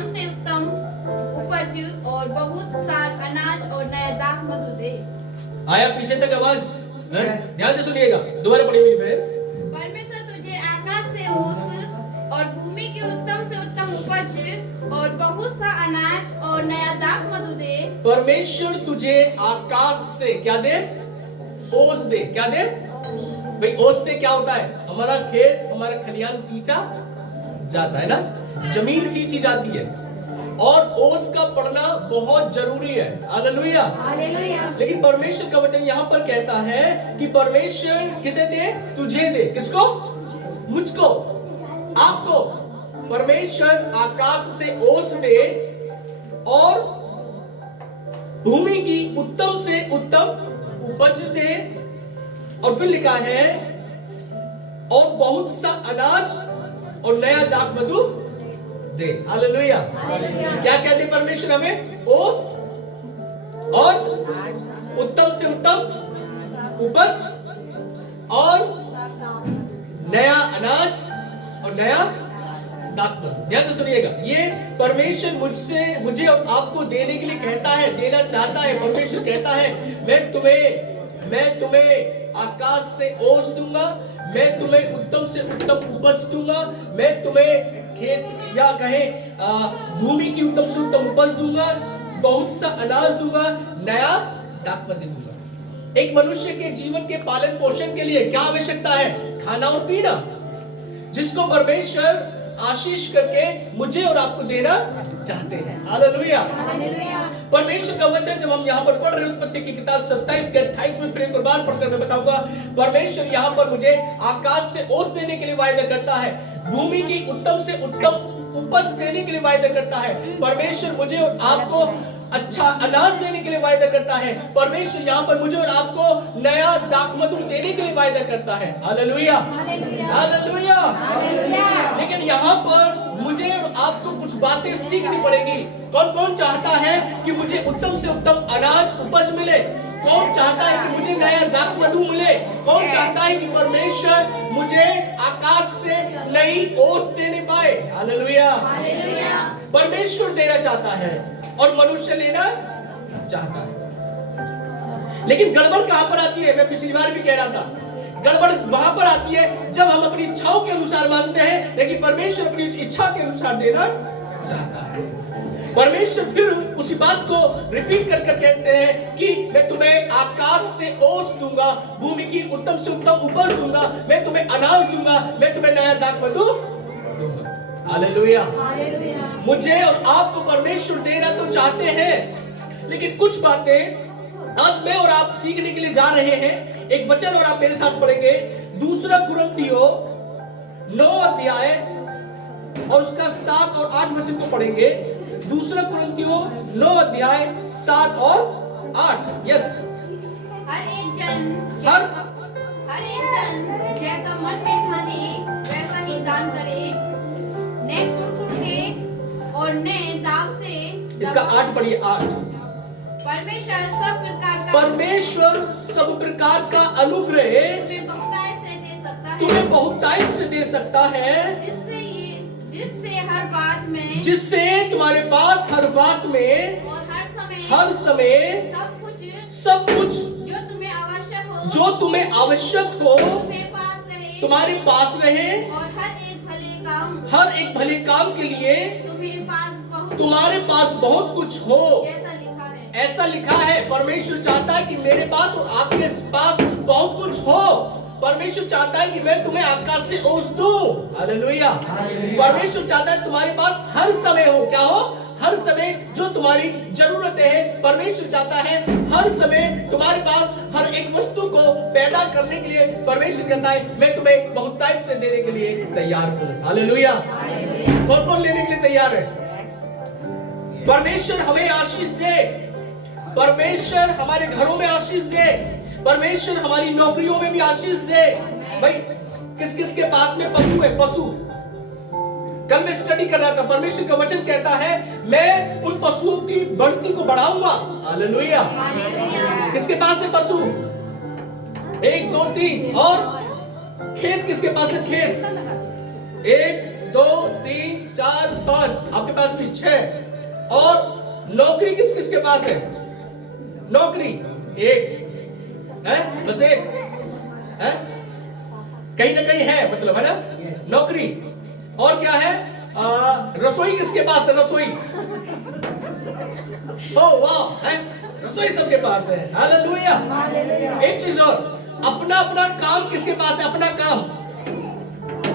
उत्तम से उत्तम उपज और बहुत सा अनाज और नया दाख मधु दे। आया पीछे तक आवाज? ध्यान से सुनिएगा, दोबारा पढ़िए मेरी बहन। परमेश्वर तुझे आकाश से ओस और भूमि की उत्तम से उत्तम उपज और बहुत सा अनाज और नया दाख मधु दे। परमेश्वर तुझे आकाश से क्या दे? ओस दे। क्या दे भाई? ओस से क्या होता है? हमारा खेत, हमारा खलिहान सींचा जाता है ना, जमीन सींची जाती है, और ओस का पड़ना बहुत जरूरी है। हालेलुया। लेकिन परमेश्वर का वचन यहाँ पर कहता है कि परमेश्वर किसे दे? तुझे दे। किसको? मुझको, आपको। परमेश्वर आकाश से ओस दे और भूमि की उत्तम से उत्तम उपज दे, और फिर लिखा है और बहुत सा अनाज और नया दाख मधु दे। हालेलुया। क्या कहते परमेश्वर हमें? ओस और उत्तम से उत्तम उपज और नया अनाज और नया दाख मधु। ध्यान से सुनिएगा, ये परमेश्वर मुझे और आपको देने के लिए कहता है, देना चाहता है। परमेश्वर कहता है मैं तुम्हें आकाश से ओस दूंगा, मैं तुम्हें उत्तम से उत्तम उपज दूंगा, मैं तुम्हें खेत या कहें भूमि की उत्तम से उत्तम उपज दूंगा, बहुत सा अनाज दूंगा, नया दाख मधु दूंगा। एक मनुष्य के जीवन के पालन पोषण के लिए क्या आवश्यकता है? खाना और पीना, जिसको परमेश्वर आशीष करके मुझे और आपको देना चाहते हैं। हालेलुया। परमेश्वर का वचन जब हम यहाँ पर पढ़ रहे हैं, उत्पत्ति की किताब 27 के 28 में प्रिय कुर्बान पढ़कर मैं बताऊंगा, परमेश्वर यहाँ पर मुझे आकाश से ओस देने के लिए वायदा करता है, भूमि की उत्तम से उत्तम उपज देने के लिए वायदा करता है। परमेश्वर मुझे और आपको अच्छा अनाज देने के लिए वायदा करता है। परमेश्वर यहाँ पर मुझे और आपको नया दाख मधु देने के लिए वायदा करता है। Hallelujah, hallelujah. लेकिन यहाँ पर मुझे और आपको कुछ बातें सीखनी पड़ेगी। कौन कौन चाहता है कि मुझे उत्तम से उत्तम अनाज उपज मिले? कौन चाहता है कि मुझे नया दाख मधु मिले? कौन चाहता है कि परमेश्वर मुझे आकाश से नई ओस देने पाए? हालेलुया। परमेश्वर देना चाहता है और मनुष्य लेना चाहता है। लेकिन गड़बड़ कहां पर आती है? मैं पिछली बार भी कह रहा था, गड़बड़ वहां पर आती है जब हम अपनी इच्छाओं के अनुसार मांगते हैं, लेकिन परमेश्वर अपनी इच्छा के अनुसार देना चाहता है। परमेश्वर फिर उसी बात को रिपीट कर कहते हैं कि मैं तुम्हें आकाश से ओस दूंगा, भूमि की उत्तम से उत्तम उपज दूंगा, मैं तुम्हें अनाज दूंगा, मैं तुम्हें नया दाख मधु दूंगा। हालेलुया। मुझे और आपको परमेश्वर देना तो चाहते हैं, लेकिन कुछ बातें आज मैं और आप सीखने के लिए जा रहे हैं। एक वचन और आप मेरे साथ पढ़ेंगे, 2 कुरिन्थियों 9 अध्याय और उसका 7 और 8 वचन को पढ़ेंगे। 2 कुरिन्थियों 9 अध्याय 7 और 8। यस। हर एक जन जैसा मन में ठाने वैसा ही दान करे, ने कुरकुरे और ने दाव से। इसका 8 पढ़िए। 8। परमेश्वर सब प्रकार का अनुग्रह तुम्हें बहुतायत से दे सकता है, जिससे जिससे तुम्हारे पास हर बात में और हर समय सब कुछ जो तुम्हें आवश्यक हो तुम्हारे पास रहे, और हर एक भले काम के लिए तुम्हारे पास बहुत कुछ हो। ऐसा लिखा है। परमेश्वर चाहता है कि मेरे पास और आपके पास बहुत कुछ हो। परमेश्वर चाहता है कि मैं तुम्हें आकाश से ओस दूं। हालेलुया। परमेश्वर चाहता है तुम्हारे पास हर समय हो। क्या हो? हर समय जो तुम्हारी जरूरतें हैं। परमेश्वर चाहता है हर समय तुम्हारे पास हर एक वस्तु को पैदा करने के लिए परमेश्वर कहता है मैं तुम्हें बहुतायत से देने के लिए तैयार हूं। हालेलुया। कौन कौन लेने के लिए तैयार है? परमेश्वर हमें आशीष दे, परमेश्वर हमारे घरों में आशीष दे, परमेश्वर हमारी नौकरियों में भी आशीष दे। भाई किस किस के पास में पशु है? पशु। कल मैं स्टडी कर रहा था, परमेश्वर का वचन कहता है मैं उन पशुओं की बढ़ती को बढ़ाऊंगा। हालेलुया। किसके पास है पशु? 1 2 3। और खेत किसके पास है? खेत 1 2 3 4 5, आपके पास भी 6। और नौकरी किस किस के पास है? नौकरी एक है, बस एक है, कहीं ना कहीं है, मतलब है ना नौकरी। और क्या है? रसोई किसके पास है? रसोई, ओ वाह, है रसोई सबके पास है। हालेलुया। एक चीज और, अपना अपना काम किसके पास है? अपना काम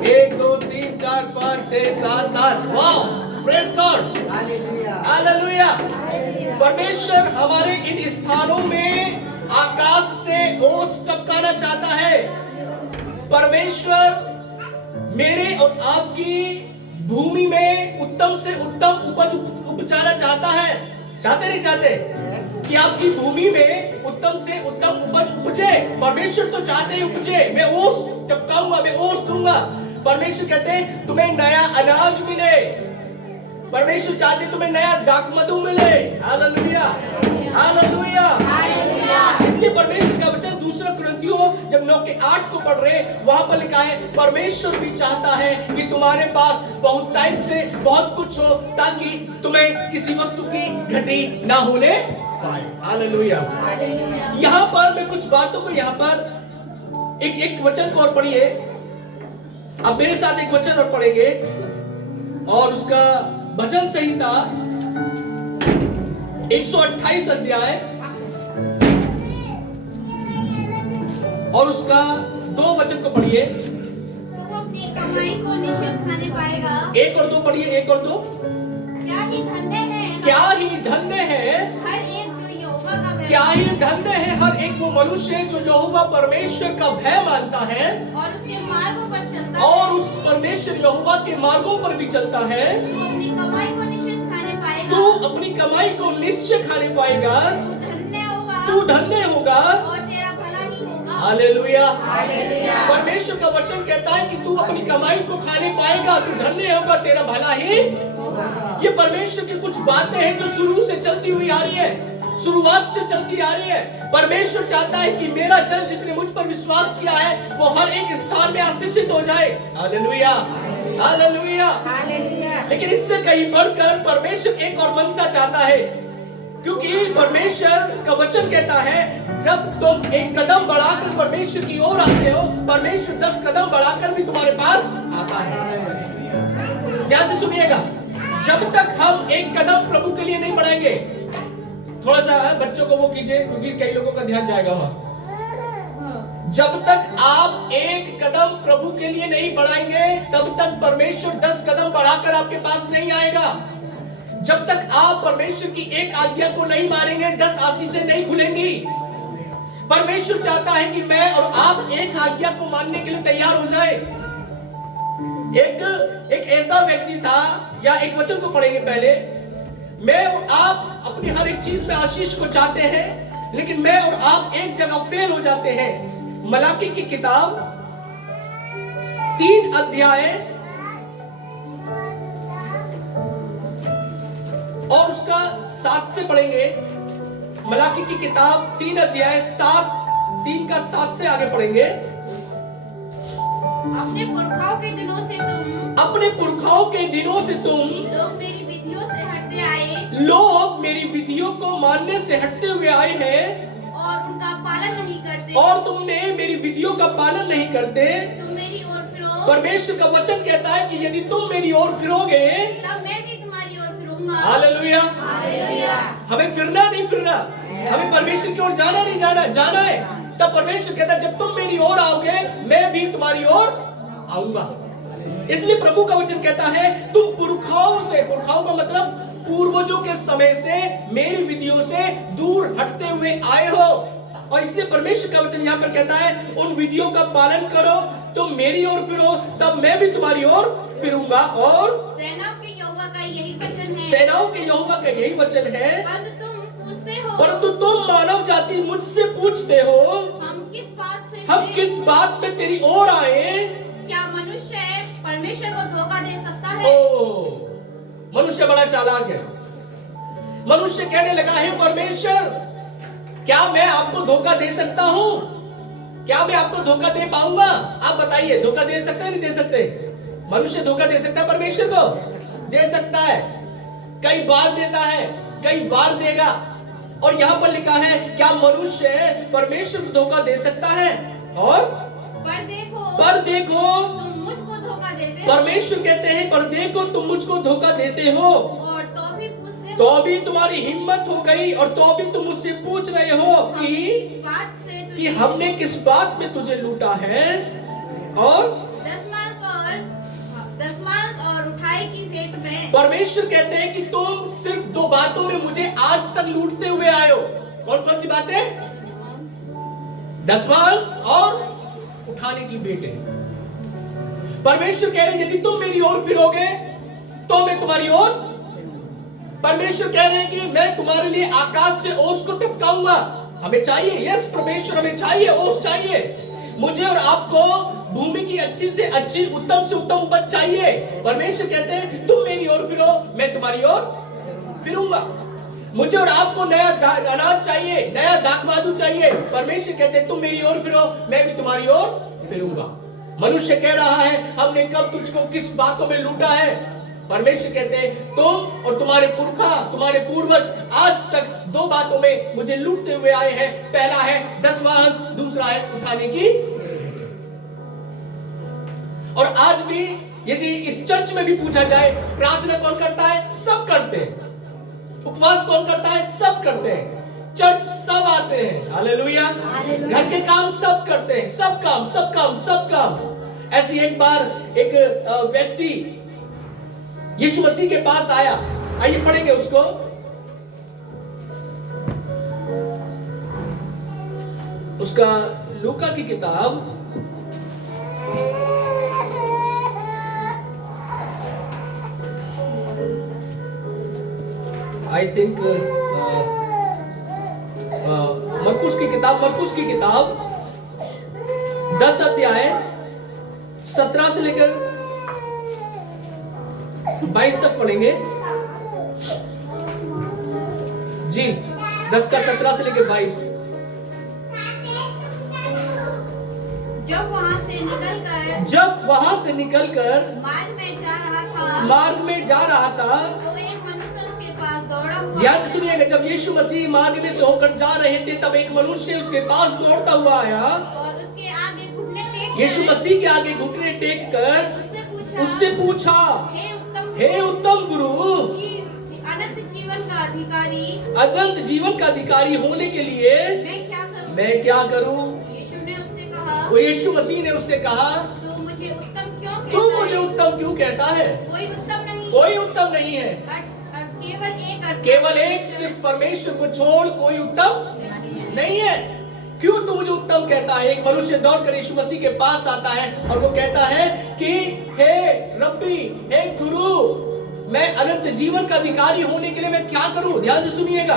1 2 3 4 5 6 7 8, वाह, प्रेज गॉड, हालेलुया। परमेश्वर हमारे इन स्थानों में आकाश से ओस टपकाना चाहता है। परमेश्वर मेरे और आपकी भूमि में उत्तम से उत्तम उपज उपजाना चाहता है। चाहते नहीं चाहते कि आपकी भूमि में उत्तम से उत्तम उपज उपजे? परमेश्वर तो चाहते हैं उपजे। मैं ओस टपकाऊंगा, मैं ओस दूंगा। परमेश्वर कहते हैं तुम्हें नया अनाज मिले। परमेश्वर चाहते तुम्हें नया दाखमधु मिले। Hallelujah, hallelujah. इसलिए परमेश्वर का वचन 2 कुरिन्थियों जब 9:8 को पढ़ रहे, वहां पर लिखा है परमेश्वर भी चाहता है कि तुम्हारे पास बहुत टाइम से बहुत कुछ हो, ताकि तुम्हें किसी वस्तु की घटी ना होने पाए। हालेलुया। यहाँ पर मैं कुछ बातों को, यहाँ पर एक वचन को और पढ़िए। अब मेरे साथ एक वचन और पढ़ेंगे, और उसका भजन संहिता 128 अध्याय और उसका 2 वचन को पढ़िए। तो वो अपनी कमाई को निश्चित खाने पाएगा। 1 और 2 पढ़िए, 1 और 2। क्या ही धन्य है, क्या ही धन्य है हर एक जो यहोवा का भय, क्या ही धन्य है हर एक वो मनुष्य जो यहोवा परमेश्वर का भय मानता है और उसके मार्गों पर चलता है। और उस परमेश्वर यहोवा के मार्गों पर भी चलता है। तू अपनी कमाई को निश्चित खाने पाएगा। तू अपनी कमाई को निश्चय खाने पाएगा। तू धन्य होगा, तू धन्य होगा और तेरा भला ही होगा। हालेलुया। हालेलुया। परमेश्वर का वचन कहता है कि तू अपनी कमाई को खाने पाएगा, तू धन्य होगा, तेरा भला ही। ये परमेश्वर की कुछ बातें हैं जो शुरू से चलती हुई आ रही है, शुरुआत से चलती आ रही है। परमेश्वर चाहता है कि मेरा जन जिसने मुझ पर विश्वास किया है वो हर एक स्थान में आशीषित हो जाए। Hallelujah, hallelujah. लेकिन इससे कहीं बढ़कर परमेश्वर एक और मनसा चाहता है, क्योंकि परमेश्वर का वचन कहता है जब तुम एक कदम बढ़ाकर परमेश्वर की ओर आते हो, परमेश्वर 10 कदम बढ़ाकर भी तुम्हारे पास आता है। ध्यान से सुनिएगा, जब तक हम एक कदम प्रभु के लिए नहीं बढ़ाएंगे, थोड़ा सा बच्चों को वो कीजिए क्योंकि कई लोगों का ध्यान जाएगा वहां। जब तक आप एक कदम प्रभु के लिए नहीं बढ़ाएंगे, तब तक परमेश्वर 10 कदम बढ़ाकर आपके पास नहीं आएगा। जब तक आप परमेश्वर की एक आज्ञा को नहीं मानेंगे, 10 आशीषें नहीं खुलेंगी। परमेश्वर चाहता है कि मैं और आप एक आज्ञा को मानने के लिए तैयार हो जाए। एक ऐसा व्यक्ति था, या एक वचन को पढ़ेंगे पहले। मैं और आप अपनी हर एक चीज में आशीष को चाहते हैं, लेकिन मैं और आप एक जगह फेल हो जाते हैं। मलाकी की किताब 3 अध्याय और उसका 7 से पढ़ेंगे। मलाकी की किताब 3 अध्याय 3 का 7 से आगे पढ़ेंगे। अपने पुरखाओं के दिनों से तुम लोग मेरी विधियों से हटते आए, लोग मेरी विधियों को मानने से हटते हुए आए हैं और उनका पालन नहीं करते, और तुमने मेरी विधियों का पालन नहीं करते। तुम मेरी ओर फिरो। परमेश्वर का वचन कहता है कि यदि तुम मेरी ओर फिरोगे, तब मैं भी तुम्हारी ओर फिरूंगा। हालेलुया। हालेलुया। हमें फिरना नहीं फिरना, हमें परमेश्वर की ओर जाना नहीं जाना है। तब परमेश्वर कहता है जब तुम मेरी ओर आओगे, मैं भी तुम्हारी ओर आऊंगा। इसलिए प्रभु का वचन कहता है तुम पुरखाओं का मतलब पूर्वजों के समय से मेरी विधियों से दूर हटते हुए आए हो, और इसलिए परमेश्वर का वचन यहाँ पर कहता है उन विधियों का पालन करो, तुम मेरी ओर फिरो, तब मैं भी तुम्हारी ओर फिरूंगा। और सेनाओं के यहोवा का यही वचन है, सेनाओं के यहोवा का यही वचन है। परंतु तुम मानव जाति मुझसे पूछते हो हम किस बात में तेरी ओर आए। क्या मनुष्य परमेश्वर को धोखा दे सकता है? मनुष्य बड़ा चालाक है। मनुष्य कहने लगा है परमेश्वर, क्या मैं आपको धोखा दे सकता हूं? क्या मैं आपको धोखा दे पाऊंगा? आप बताइए, धोखा दे सकते नहीं दे सकते? मनुष्य धोखा दे सकता है परमेश्वर को? दे सकता है, कई बार देता है, कई बार देगा। और यहां पर लिखा है क्या मनुष्य परमेश्वर को धोखा दे सकता है? और पर देखो तुम मुझको धोखा देते हो। परमेश्वर कहते हैं पर देखो तुम मुझको धोखा देते हो, और तो भी पूछते हो, तो भी तुम्हारी हिम्मत हो गई और तो भी तुम मुझसे पूछ रहे हो कि हमने किस बात में तुझे लूटा है और दसमांश और उठाई की भेंट में। परमेश्वर कहते हैं कि तुम सिर्फ 2 बातों में मुझे आज तक लूटते हुए आए हो। कौन कौन सी बातें? दसमांश और उठाने की भेंट। परमेश्वर कह रहे हैं यदि तुम मेरी ओर फिरोगे तो मैं तुम्हारी ओर। परमेश्वर कह रहे हैं कि मैं तुम्हारे लिए आकाश से ओस को टपकाऊंगा। हमें चाहिए, यस परमेश्वर हमें चाहिए, ओस चाहिए। मुझे और आपको भूमि की अच्छी से अच्छी, उत्तम से उत्तम उपज चाहिए। परमेश्वर कहते हैं तुम मेरी ओर फिरो, मैं तुम्हारी ओर फिरूंगा। मुझे और आपको नया अनाज चाहिए, नया दाखमादू चाहिए। परमेश्वर कहते हैं तुम मेरी ओर फिरो, मैं भी तुम्हारी ओर फिरूंगा। मनुष्य कह रहा है हमने कब तुझको किस बातों में लूटा है? परमेश्वर कहते हैं तुम और तुम्हारे पुरखा, तुम्हारे पूर्वज आज तक 2 बातों में मुझे लूटते हुए आए हैं। पहला है दसवांश, दूसरा है उठाने की। और आज भी यदि इस चर्च में भी पूछा जाए प्रार्थना कौन करता है? सब करते हैं। उपवास कौन करता है? सब करते हैं। चर्च सब आते हैं, हालेलुया। घर के काम सब करते हैं, सब काम सब काम सब काम। ऐसी एक बार एक व्यक्ति यीशु मसीह के पास आया। आइए पढ़ेंगे उसको। उसका लूका की किताब आई थिंक मरकुस की किताब 10 अध्याय 17 से लेकर 22 तक पढ़ेंगे जी। 10 का 17 से लेकर 22। जब वहां से निकलकर मार्ग में जा रहा था तो एक मनुष्य उसके पास दौड़ा हुआ। ध्यान सुनिएगा, जब यीशु मसीह मार्ग में से होकर जा रहे थे तब एक मनुष्य उसके पास दौड़ता हुआ आया और उसके आगे घुटने टेक यीशु मसीह के आगे घुटने टेक कर उससे पूछा, हे उत्तम गुरु, अनंत जीवन का अधिकारी होने के लिए मैं क्या करूं? यीशु मसीह ने उससे कहा तू मुझे उत्तम क्यों कहता है? कोई उत्तम नहीं है। केवल एक सिर्फ परमेश्वर को छोड़ कोई उत्तम नहीं है। क्यों तू मुझे उत्तम कहता है? एक मनुष्य दौड़कर यीशु मसीह के पास आता है और वो कहता है कि हे रब्बी, हे गुरु, मैं अनंत जीवन का अधिकारी होने के लिए मैं क्या करूं? ध्यान से सुनिएगा,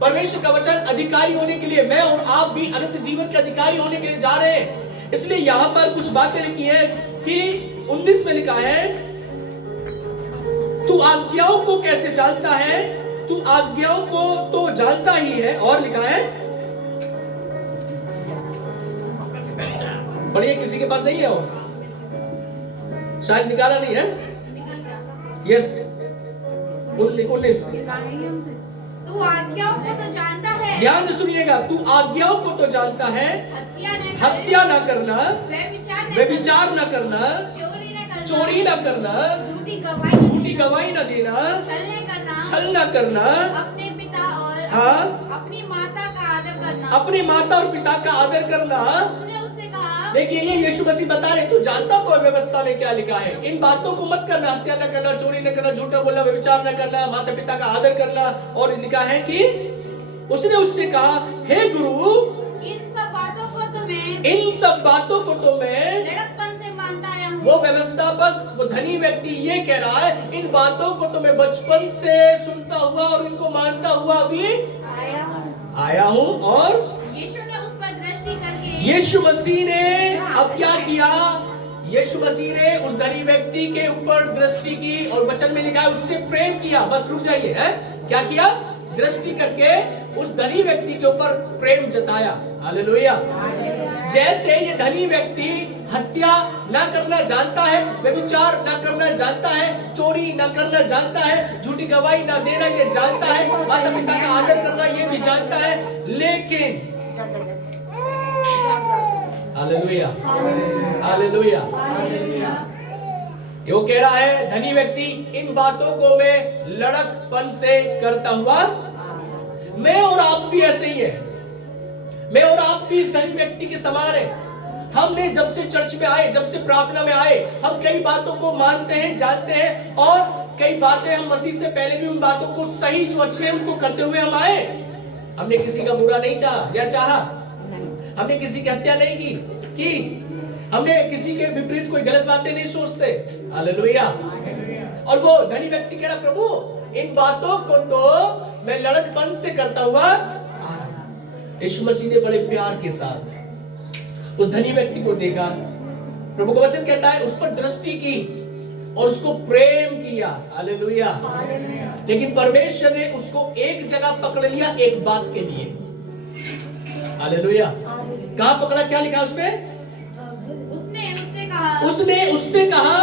परमेश्वर का वचन अधिकारी होने के लिए मैं और आप भी अनंत जीवन के अधिकारी होने के लिए जा रहे हैं। इसलिए यहां पर कुछ बातें लिखी है कि 19 में लिखा है तू आज्ञाओं को कैसे जानता है? तू आज्ञाओं को तो जानता ही है। और लिखा है, बढ़िया, किसी के पास नहीं है और शायद निकाला नहीं है। यस 19। तू आज्ञाओं को तो जानता है। ध्यान से सुनिएगा, तू आज्ञाओं को तो जानता है। हत्या न करना, व्यभिचार न करना, चोरी न करना, झूठी गवाही न देना, छल न करना, अपने पिता और अपनी माता का आदर करना। अपनी माता और पिता का आदर करना। उसने उससे कहा, देखिए ये यीशु मसीह बता रहे, तू जानता तो है व्यवस्था में क्या लिखा है। इन बातों को मत करना, हत्या न करना, चोरी न करना, झूठा बोलना, व्यभिचार न करना, माता पिता का आदर करना। और लिखा है कि उसने उससे कहा, हे गुरु, इन सब बातों को तो मैं लड़कपन से मानता आया हूं। वो व्यवस्थापक, वो धनी व्यक्ति ये कह रहा है, इन बातों को तो मैं बचपन से सुनता हुआ और इनको मानता हुआ भी आया हूं। और यीशु ने उस पर दृष्टि करके, यीशु मसीह ने अब क्या किया? यीशु मसीह ने उस धनी व्यक्ति के ऊपर दृष्टि की और वचन में लिखा है उससे प्रेम किया। बस रुक जाइए, है क्या किया? दृष्टि करके उस धनी व्यक्ति के ऊपर प्रेम जताया। हालेलुया। जैसे ये धनी व्यक्ति हत्या ना करना जानता है, व्यभिचार ना करना जानता है, चोरी ना करना जानता है, झूठी गवाही ना देना ये जानता है, माता पिता का आदर करना ये भी जानता है, लेकिन हालेलुया हालेलुया वो कह रहा है धनी व्यक्ति, इन बातों को मैं लड़कपन से करता हुआ, मैं और आप भी ऐसे ही है, मैं और आप भी इस धनी व्यक्ति के समान है। हमने जब से चर्च में आए, जब से प्रार्थना में आए, हम कई बातों को मानते हैं, जानते हैं, और कई बातें हम मसीह से पहले भी उन बातों को सही जो अच्छे हैं उनको करते हुए हम आए। हमने किसी का बुरा नहीं चाहा या चाहा, हमने किसी की हत्या नहीं की, हमने किसी के विपरीत कोई गलत बातें नहीं सोचते। हालेलुया। और वो धनी व्यक्ति कह रहा, प्रभु इन बातों को तो मैं लड़कपन से करता हुआ आ रहा हूं। यीशु मसीह ने बड़े प्यार के साथ उस धनी व्यक्ति को देखा, प्रभु का वचन कहता है उस पर दृष्टि की और उसको प्रेम किया। हालेलुया। लेकिन परमेश्वर ने उसको एक जगह पकड़ लिया, एक बात के लिए। हालेलुया। कहां पकड़ा, क्या लिखा उसमें? उसने उससे कहा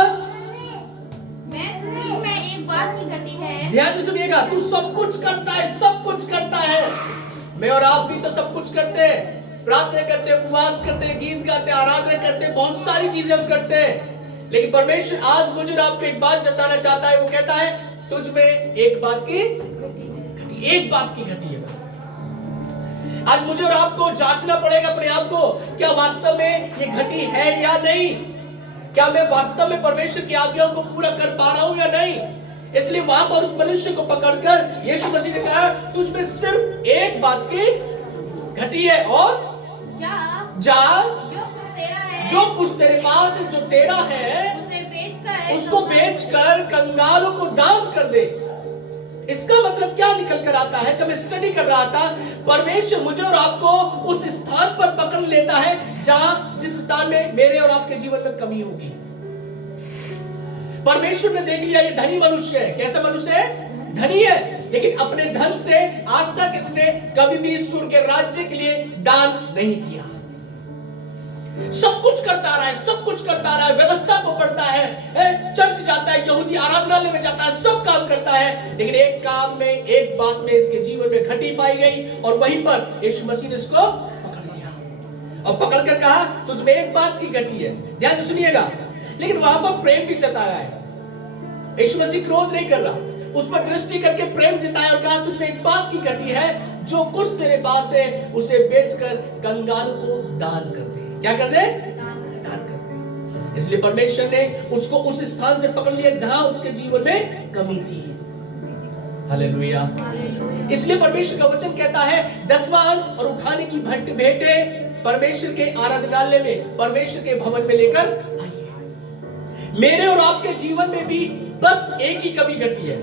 मैं तुझ में एक बात की घटी है। ध्यान से सुनिएगा, तू सब कुछ करता है, सब कुछ करता है। मैं और आप भी तो सब कुछ करते हैं, प्रार्थना करते हैं, उपवास करते हैं, गीत गाते हैं, आराधना करते हैं, बहुत सारी चीजें हम करते हैं। लेकिन परमेश्वर आज मुझे और आपको एक बात जताना चाहता है। वो कहता है तुझ में एक बात की घटी, एक बात की घटी है। आज मुझे और आपको जांचना पड़ेगा अपने आप को, क्या वास्तव में ये घटी है या नहीं, क्या मैं वास्तव में परमेश्वर की आज्ञाओं को पूरा कर पा रहा हूं या नहीं। इसलिए वहां पर उस मनुष्य को पकड़कर यीशु मसीह ने कहा तुझ में सिर्फ एक बात की घटी है, और जा जो कुछ तेरे पास है, जो तेरा है, उसको बेचकर कंगालों को दान कर दे। इसका मतलब क्या निकल कर आता है? जब स्टडी कर रहा था, परमेश्वर मुझे और आपको उस स्थान पर पकड़ लेता है जहां जिस स्थान में मेरे और आपके जीवन में कमी होगी। परमेश्वर ने देख लिया ये धनी मनुष्य है। कैसा मनुष्य है? धनी है, लेकिन अपने धन से आज तक इसने कभी भी ईश्वर के राज्य के लिए दान नहीं किया। सब कुछ करता रहा है, सब कुछ करता रहा है, व्यवस्था को पढ़ता है, चर्च जाता है, यहूदी आराधनालय में जाता है, सब काम करता है, लेकिन एक काम में, एक बात में इसके जीवन में घटी पाई गई, और वहीं पर यीशु मसीह ने इसको पकड़ लिया और पकड़कर कहा तुझमें एक बात की घटी है। ध्यान से सुनिएगा, लेकिन वहां पर प्रेम भी जताया है। यीशु मसीह क्रोध नहीं कर रहा, उस पर दृष्टि करके प्रेम जताया और कहा तुझमें एक बात की घटी है, जो कुछ तेरे पास है उसे बेचकर कंगालों को दान कर दे। क्या कर दे? दान कर दे। इसलिए परमेश्वर ने उसको उस स्थान से पकड़ लिया जहां उसके जीवन में कमी थी। हालेलुया। इसलिए परमेश्वर का वचन कहता है 10वां अंश और उठाने की भेंटें परमेश्वर के आराधनालय में, परमेश्वर के भवन में लेकर आइए। मेरे और आपके जीवन में भी बस एक ही कमी घटी है,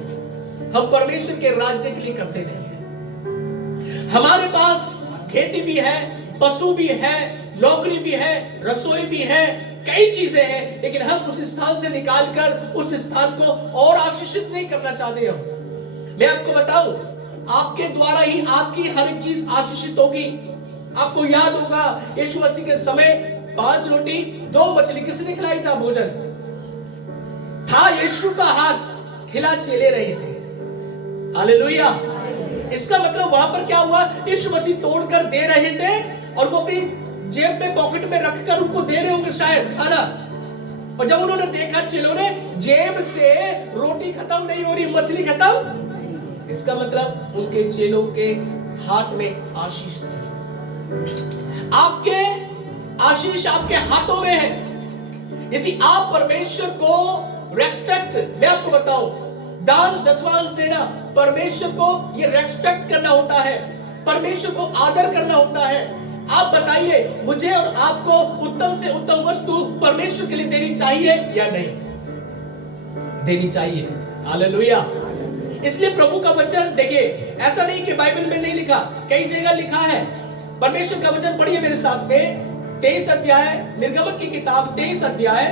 हम परमेश्वर के राज्य के लिए करते नहीं हैं। हमारे पास खेती भी है, पशु भी है, नौकरी भी है, रसोई भी है, कई चीजें हैं, लेकिन हम उस स्थान से निकालकर उस स्थान को और आशीषित नहीं करना चाहते। हम मैं आपको बताऊं, आपके द्वारा ही आपकी हर एक चीज आशीषित होगी। आपको याद होगा यीशु मसीह के समय 5 रोटी 2 मछली किसने खिलाई था? भोजन था यीशु का हाथ, खिला चेले रहे थे। हालेलुया। इसका मतलब वहां पर क्या हुआ? यीशु मसीह तोड़कर दे रहे थे और वो अपनी जेब में, पॉकेट में रखकर उनको दे रहे होंगे शायद खाना। और जब उन्होंने देखा चेलों ने, जेब से रोटी खत्म नहीं हो रही, मछली खत्म, इसका मतलब उनके चेलों के हाथ में आशीष थी। आपके आशीष आपके हाथों में है। यदि आप परमेश्वर को रेस्पेक्ट, मैं आपको बताऊं, दान 10वां अंश देना परमेश्वर को ये रेस्पेक्ट करना होता है, परमेश्वर को आदर करना होता है। आप बताइए, मुझे और आपको उत्तम से उत्तम वस्तु परमेश्वर के लिए देनी चाहिए या नहीं? देनी चाहिए। हालेलुया। इसलिए प्रभु का वचन देखिए, ऐसा नहीं कि बाइबल में नहीं लिखा, कई जगह लिखा है। परमेश्वर का वचन पढ़िए मेरे साथ में, 23 अध्याय, निर्गमन की किताब 23 अध्याय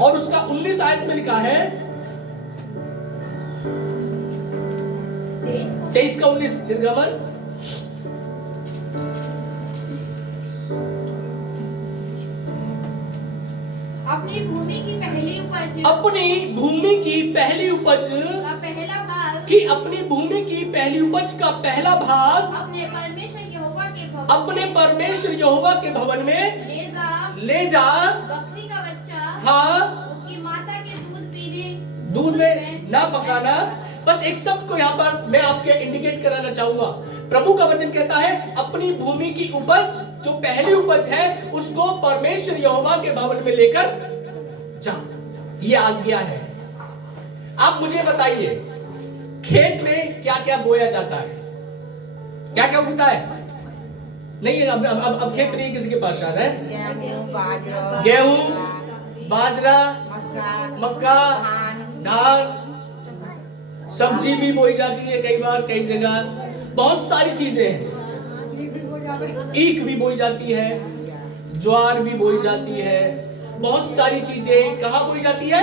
और उसका 19 आयत में लिखा है, 23 का 19, निर्गमन उपज अपनी भूमि की पहली उपज का पहला भाग कि अपनी भूमि की पहली उपज का पहला भाग अपने परमेश्वर यहोवा के भवन अपने परमेश्वर यहोवा के भवन में में ले जा। बकरी का बच्चा हाँ, उसकी माता के दूध दूध में ना पकाना। बस एक शब्द को यहाँ पर मैं आपके इंडिकेट कराना चाहूंगा। प्रभु का वचन कहता है अपनी भूमि की उपज जो पहली उपज है उसको परमेश्वर यहोवा के भवन में लेकर जा। ये आज्ञा है। आप मुझे बताइए खेत में क्या क्या बोया जाता है, क्या क्या उगता है? नहीं, अब खेत नहीं किसी के पास आ रहा है। गेहूं, बाजरा, मक्का, धान, सब्जी भी बोई जाती है कई बार, कई जगह बहुत सारी चीजें हैं। ईख भी बोई जाती है, ज्वार भी बोई जाती है, बहुत सारी चीजें कहां बोई जाती है?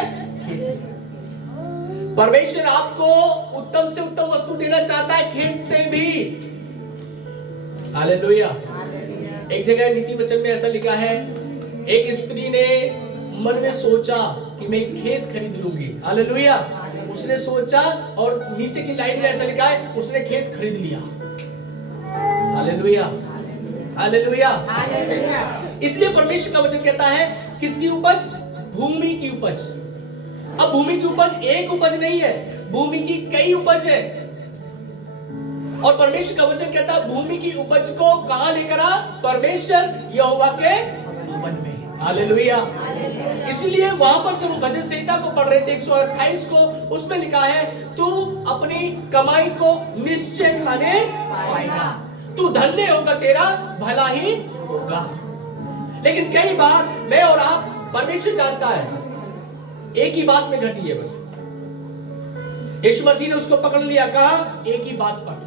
परमेश्वर आपको उत्तम से उत्तम वस्तु देना चाहता है, खेत से भी। हालेलुया। एक जगह नीति वचन में ऐसा लिखा है, एक स्त्री ने मन में सोचा कि मैं एक खेत खरीद लूंगी। हालेलुया। उसने सोचा और नीचे की लाइन में ऐसा लिखा है उसने खेत खरीद लिया। Hallelujah, hallelujah. इसलिए परमेश्वर का वचन कहता है किसकी उपज? भूमि की उपज। अब भूमि की उपज एक उपज नहीं है, भूमि की कई उपज है। और परमेश्वर का वचन कहता है भूमि की उपज को कहां लेकर आ? परमेश्वर यहोवा के भवन में। हालेलुया। इसलिए वहां पर जब भजन संहिता को पढ़ रहे थे 128 को, उसमें लिखा है तू अपनी कमाई को निश्चय खाने पाएगा, तू धन्य होगा, तेरा भला ही होगा। लेकिन कई बार मैं और आप, परमेश्वर जानता है, एक ही बात में घटी है बस। यीशु मसीह ने उसको पकड़ लिया, कहा एक ही बात पर।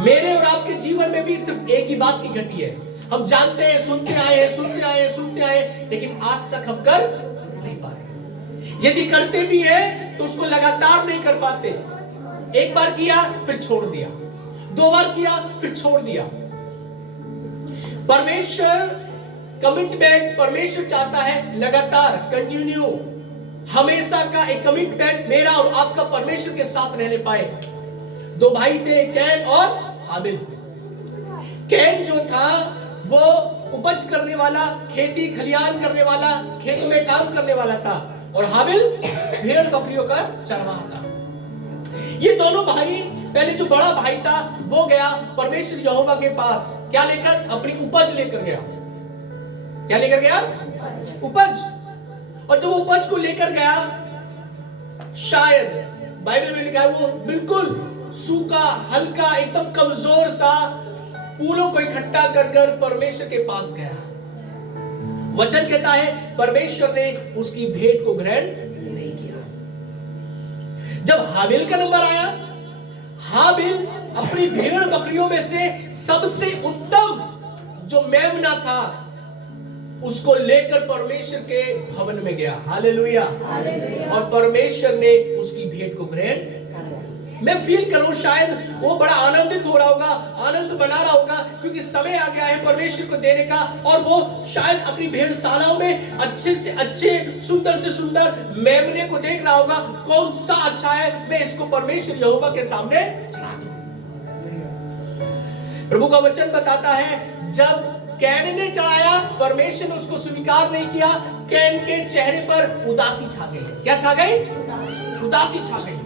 मेरे और आपके जीवन में भी सिर्फ एक ही बात की घटी है। हम जानते हैं, सुनते आए, लेकिन आज तक हम कर नहीं पाए। यदि करते भी हैं तो उसको लगातार नहीं कर पाते। एक बार किया फिर छोड़ दिया, 2 बार किया फिर छोड़ दिया। परमेश्वर कमिटमेंट, परमेश्वर चाहता है लगातार, कंटिन्यू, हमेशा का एक कमिटमेंट मेरा और आपका परमेश्वर के साथ रहने पाए। 2 भाई थे, कैन और हाबिल। कैन जो था वो उपज करने वाला, खेती खलियान करने वाला, खेत में काम करने वाला था, और हाबिल भेड़ बकरियों का चरवाहा था। ये दोनों भाई, पहले जो बड़ा भाई था वो गया परमेश्वर यहोवा के पास, क्या लेकर? अपनी उपज लेकर गया। क्या लेकर गया? उपज। और जब वो उपज को लेकर गया, शायद बाइबल में लिखा है वो बिल्कुल सूखा, हल्का, एकदम कमजोर सा फूलों को इकट्ठा कर परमेश्वर के पास गया। वचन कहता है परमेश्वर ने उसकी भेंट को ग्रहण नहीं किया। जब हाबिल का नंबर आया, हाबिल अपनी भेड़ बकरियों में से सबसे उत्तम जो मेमना था उसको लेकर परमेश्वर के भवन में गया। हालेलुया। और परमेश्वर ने उसकी भेंट को ग्रहण, मैं फील करूं शायद वो बड़ा आनंदित हो रहा होगा, आनंद बना रहा होगा, क्योंकि समय आ गया है परमेश्वर को देने का। और वो शायद अपनी भेड़शालाओं में अच्छे से अच्छे, सुंदर से सुंदर मेमने को देख रहा होगा, कौन सा अच्छा है, मैं इसको परमेश्वर यहोवा के सामने चढ़ा दूं। प्रभु का वचन बताता है जब कैन ने चढ़ाया, परमेश्वर ने उसको स्वीकार नहीं किया। कैन के चेहरे पर उदासी छा गई। क्या छा गई? उदासी छा गई।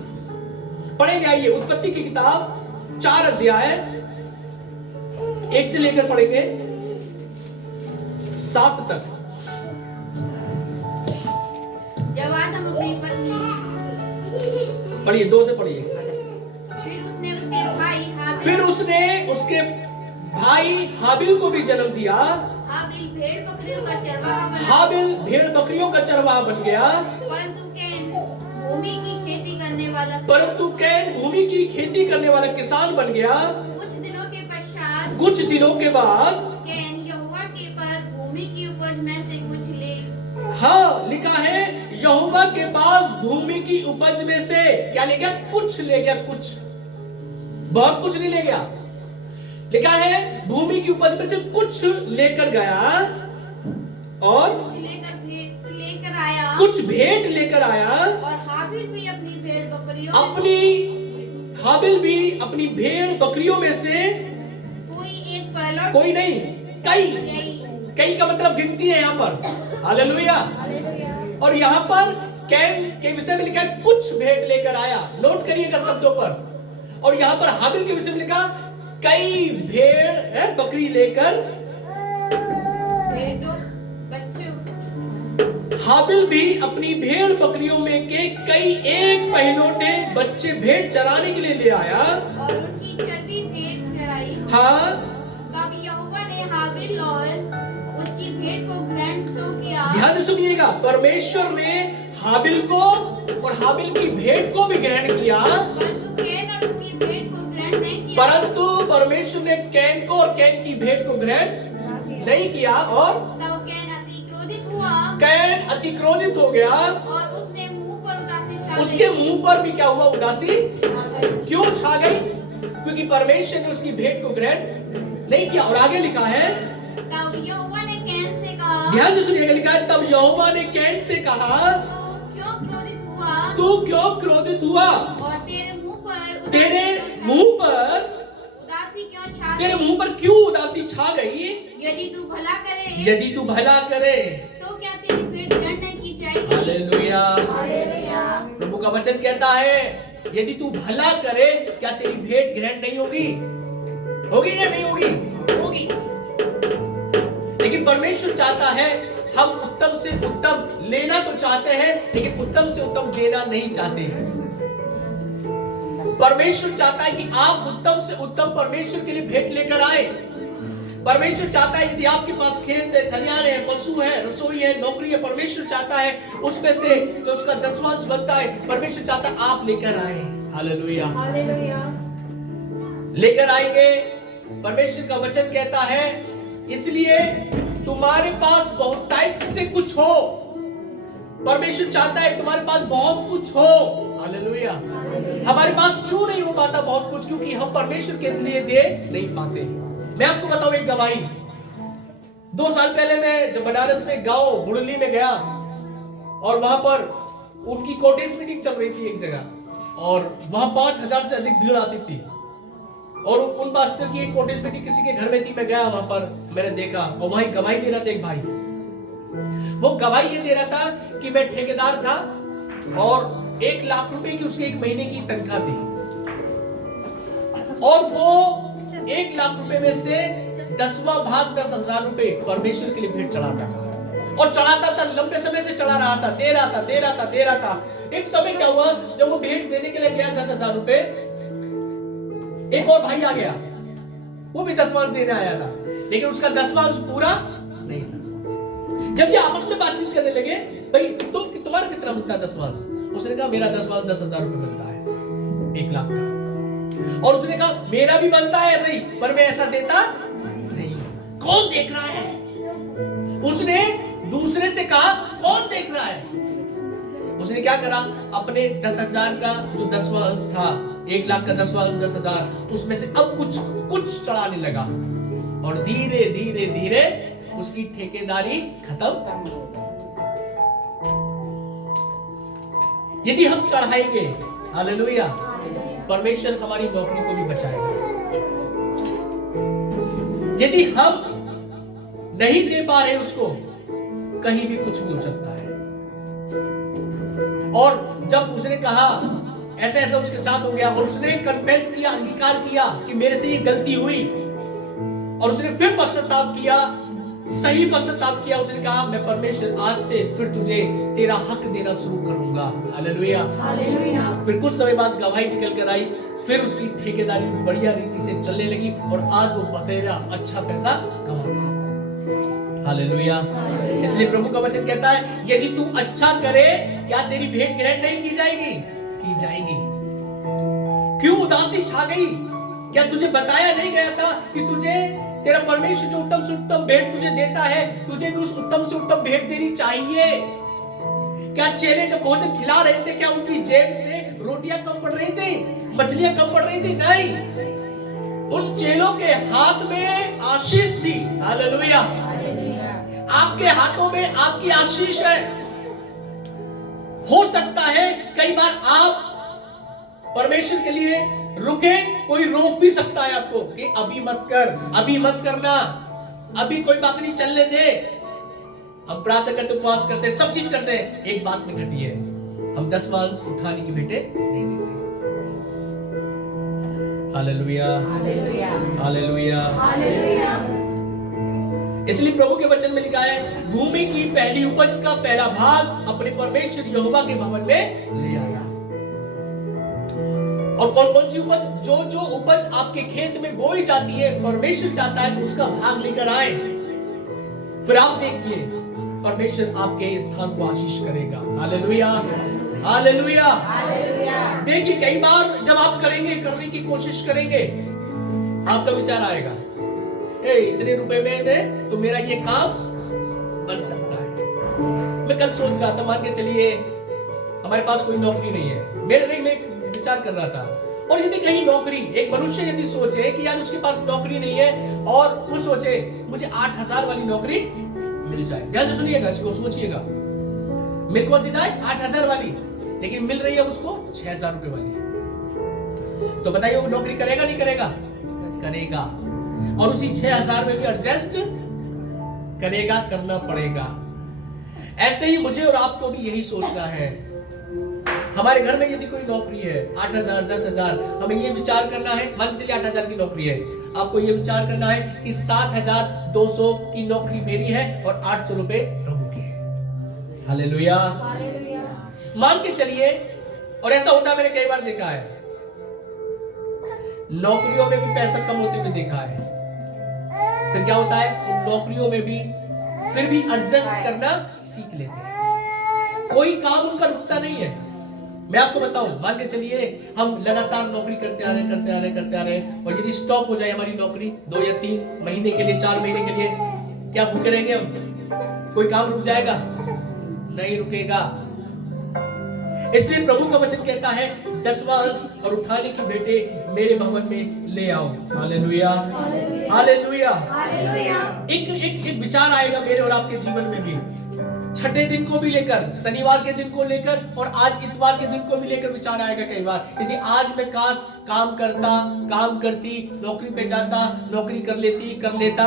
पढ़ेंगे, आइए उत्पत्ति की किताब 4 अध्याय 1 से लेकर पढ़ेंगे 7 तक। जब आदम अपनी पत्नी, पढ़िए 2 से पढ़िए। फिर उसने उसके भाई हाबिल को भी जन्म दिया। हाबिल भेड़ बकरियों का चरवाहा बना। हाबिल भेड़ बकरियों का चरवाहा बन गया। परंतु कैन भूमि की खेती करने वाला, किसान बन गया। कुछ दिनों के बाद कैन यहोवा के पर भूमि की उपज में से कुछ ले, हाँ लिखा है यहोवा के पास भूमि की उपज में से क्या ले गया? कुछ ले गया। कुछ, बहुत कुछ नहीं ले गया। लिखा है भूमि की उपज में से कुछ लेकर गया और लेकर आया, कुछ भेंट लेकर आया, और हाबिल भी अपनी भेड़ बकरियों में से कोई एक पहलौठा, कोई नहीं, कई का मतलब गिनती है यहाँ पर। हालेलुया। और यहाँ पर कैन के विषय में लिखा है कुछ भेंट लेकर आया, नोट करिएगा शब्दों पर। और यहाँ पर हाबिल के विषय में लिखा कई भेड़ बकरी लेकर, हाबिल भी अपनी भेड़ बकरियों में के कई एक पहिलौठे बच्चे भेंट चराने के लिए ले आया, और उनकी चर्बी भेंट ठहराई। हाँ, तब यहोवा ने हाबिल और उसकी भेंट को ग्रहण तो किया। ध्यान से सुनिएगा, परमेश्वर ने हाबिल को और हाबिल की भेंट को भी ग्रहण किया, परंतु कैन और उसकी भेंट को ग्रहण नहीं किया। परंतु परमेश्वर ने कैन को और कैन की भेंट को ग्रहण नहीं किया। और तब कैन अति क्रोधित हुआ, कैन अति क्रोधित हो गया, और उसने मुंह पर उदासी छा गई। उसके मुंह पर भी क्या हुआ? उदासी क्यों छा गई? क्योंकि परमेश्वर ने उसकी भेंट को ग्रहण नहीं किया। और आगे लिखा है, तब यहोवा ने कैन से कहा, ध्यान से सुनिएगा, लिखा है तब यहोवा ने कैन से कहा, तू क्यों क्रोधित हुआ? और तेरे मुंह पर तेरे मुंह पर क्यों उदासी छा गई? यदि तू भला करे तो क्या तेरी भेंट ग्रहण नहीं की जाएगी? हालेलुया। प्रभु का वचन कहता है यदि तू भला करे क्या तेरी भेंट ग्रहण नहीं होगी? होगी या नहीं होगी? होगी। लेकिन परमेश्वर चाहता है हम उत्तम से उत्तम लेना तो चाहते हैं, लेकिन उत्तम से उत्तम देना नहीं चाहते हैं। परमेश्वर चाहता है कि आप उत्तम से उत्तम परमेश्वर के लिए भेंट लेकर आए। परमेश्वर चाहता है यदि आपके पास खेत है, खलियान है, पशु है, रसोई है, नौकरी है, परमेश्वर चाहता है उसमें से जो उसका 10वां बनता है, परमेश्वर चाहता है आप लेकर आए। हालेलुया। लेकर आएंगे। परमेश्वर का वचन कहता है इसलिए तुम्हारे पास बहुत टाइप से कुछ हो। परमेश्वर चाहता है तुम्हारे पास बहुत कुछ हो। हालेलुया। हमारे पास क्यों नहीं हो पाता बहुत कुछ? क्योंकि हम परमेश्वर के लिए दे नहीं पाते। मैं आपको बताऊं एक गवाही। 2 साल पहले मैं जब बनारस में गांव बुड़ली में गया और वहां पर उनकी कोटेज मीटिंग चल रही थी एक जगह, और वहां 5000 से अधिक भीड़ आती थी। और उन पास्टर की एक कोटेज मीटिंग किसी के घर में थी। मैं गया वहां पर, मैंने देखा और वहीं गवाही दे रहा था एक भाई। वो गवाही ये दे रहा था कि मैं ठेकेदार था और 1 लाख रुपए की उसके 1 महीने की तनख्वाह थी, और वो 1 लाख रुपए में से 10वां भाग 10,000 रुपए परमेश्वर के लिए भेंट चढ़ाता था। और चढ़ाता था, लंबे समय से चढ़ा रहा था, दे रहा था। एक समय क्या हुआ, जब वो भेंट देने के लिए गया 10,000 रुपए, एक और भाई आ गया, वो भी 10वां देने आया था, लेकिन उसका 10वां पूरा नहीं था। जब ये आपस में बातचीत करने लगे, भाई तुम्हारा कितना बनता है 10वां? उसने कहा मेरा 10वां 10,000 रुपए बनता है 1 लाख का। और उसने कहा मेरा भी बनता है ऐसे ही, पर मैं ऐसा देता नहीं। कौन देख रहा है? उसने दूसरे से कहा कौन देख रहा है? उसने क्या करा, अपने 10,000 का जो 10वां अंश था, 1 लाख का 10वां 10,000, उसमें से अब कुछ चढ़ाने लगा, और धीरे धीरे उसकी ठेकेदारी खत्म। यदि हम चढ़ाएंगे, हालेलुया, परमेश्वर हमारी नौकरी को भी बचाएगा। यदि हम नहीं दे पा रहे उसको, कहीं भी कुछ भी हो सकता है। और जब उसने कहा ऐसा ऐसा उसके साथ हो गया, और उसने कन्फेस किया, अंगीकार किया कि मेरे से ये गलती हुई, और उसने फिर पश्चाताप किया, सही पश्चाताप किया। उसने कहा मैं परमेश्वर आज से फिर तुझे तेरा हक देना शुरू करूंगा। हालेलुया। फिर कुछ समय बाद गवाही निकल कर आई, फिर उसकी ठेकेदारी बढ़िया रीति से चलने लगी, और आज वो बतेरा अच्छा पैसा कमाता है। हालेलुया। इसलिए प्रभु का वचन कहता है यदि तू अच्छा करे क्या तेरी भेंट ग्रहण नहीं की जाएगी? की जाएगी। क्यों उदासी छा गई? क्या तुझे बताया नहीं गया था कि तुझे तेरा परमेश्वर जो उत्तम से उत्तम भेंट तुझे देता है, तुझे भी उस उत्तम से उत्तम भेंट देनी चाहिए? क्या चेले जब भोजन खिला रहे थे, क्या उनकी जेब से रोटियां कम पड़ रही थी, मछलियां कम पड़ रही थी? नहीं, उन चेलों के हाथ में आशीष थी। हालेलुया। आपके हाथों में आपकी आशीष है। हो सकता है कई बार आप परमेश्वर के लिए रुके, कोई रोक भी सकता है आपको कि अभी मत कर, अभी मत करना, अभी कोई बात नहीं, चलने दे। हम प्रार्थना करते, उपवास करते, सब चीज करते हैं, एक बात में घटी है, हम 10वां अंश उठाने की भेंटें नहीं देते। Hallelujah, hallelujah, hallelujah, hallelujah. इसलिए प्रभु के वचन में लिखा है, भूमि की पहली उपज का पहला भाग अपने परमेश्वर यहोवा के भवन में ले आया। और कौन कौन सी उपज? जो जो उपज आपके खेत में बोई जाती है, परमेश्वर चाहता है उसका भाग लेकर आए। फिर आप देखिए, परमेश्वर आपके स्थान को आशीष करेगा। Hallelujah, hallelujah, hallelujah. देखिए कई बार जब आप करेंगे, करने की कोशिश करेंगे, आपका विचार आएगा, इतने रुपए में तो मेरा ये काम बन सकता है। मैं कल सोच रहा था, मान के चलिए हमारे पास कोई नौकरी नहीं है, मैं विचार कर रहा था, और यदि कहीं नौकरी, एक मनुष्य यदि सोचे कि यार उसके पास नौकरी नहीं है, और वो सोचे मुझे 8,000 वाली नौकरी मिल जाए। ध्यान से सुनिएगा, इसको सोचिएगा, मिल कौन सी जाए? 8,000 वाली, लेकिन मिल रही है उसको 6,000 रुपए वाली। तो बताइए वो नौकरी करेगा नहीं करेगा? करेगा, और उसी 6,000 में भी एडजस्ट करेगा, करना पड़ेगा। ऐसे ही मुझे और आपको भी यही सोचना है। हमारे घर में यदि कोई नौकरी है 8,000, 10,000, हमें ये विचार करना है, मान लीजिए 8,000 की नौकरी है, आपको ये विचार करना है कि 7,200 की नौकरी मेरी है और 800 रुपए प्रभु के हैं। Hallelujah, hallelujah. मान के चलिए, और ऐसा होता है, मैंने कई बार देखा है, नौकरियों में भी पैसा कम होते हुए देखा है। फिर क्या होता है, उन नौकरियों में भी फिर भी एडजस्ट करना सीख लेते हैं। कोई काम उनका रुकता नहीं है। मैं आपको बताऊं, मान के चलिए हम लगातार नौकरी करते आ रहे हैं, और यदि स्टॉप हो जाए हमारी नौकरी 2 या 3 महीने के लिए, 4 महीने के लिए, क्या भूखे रहेंगे हम? कोई काम रुक जाएगा? नहीं रुकेगा। इसलिए प्रभु का वचन कहता है, 10वां अंश और उठाने की भेंटे मेरे भवन में ले आओ। Hallelujah, hallelujah, hallelujah. एक विचार आएगा मेरे और आपके जीवन में भी, छठे दिन को भी लेकर, शनिवार के दिन को लेकर, और आज इतवार के दिन को भी लेकर विचार आएगा कई बार, यदि आज मैं काश काम करता, काम करती, नौकरी पे जाता, नौकरी कर लेता,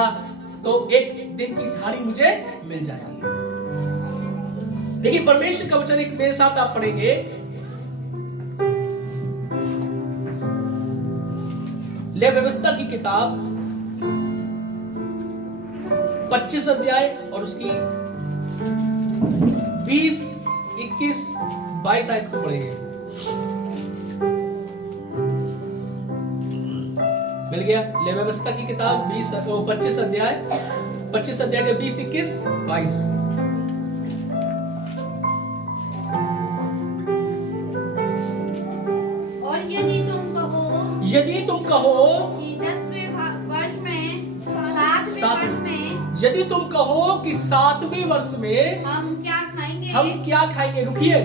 तो एक दिन की झाड़ी मुझे मिल जाती। लेकिन परमेश्वर का वचन एक मेरे साथ आप पढ़ेंगे, ले व्यवस्था की किताब 25 अध्याय और उसकी 20, 21, 22 आयत को पढ़ेंगे। मिल गया? ले व्यवस्था की किताब 25 अध्याय के 20, 21, 22। यदि तुम कहो कि 10वें वर्ष में, 7वें वर्ष में, यदि तुम कहो कि 7वें वर्ष में हम क्या खाएंगे, रुकिए,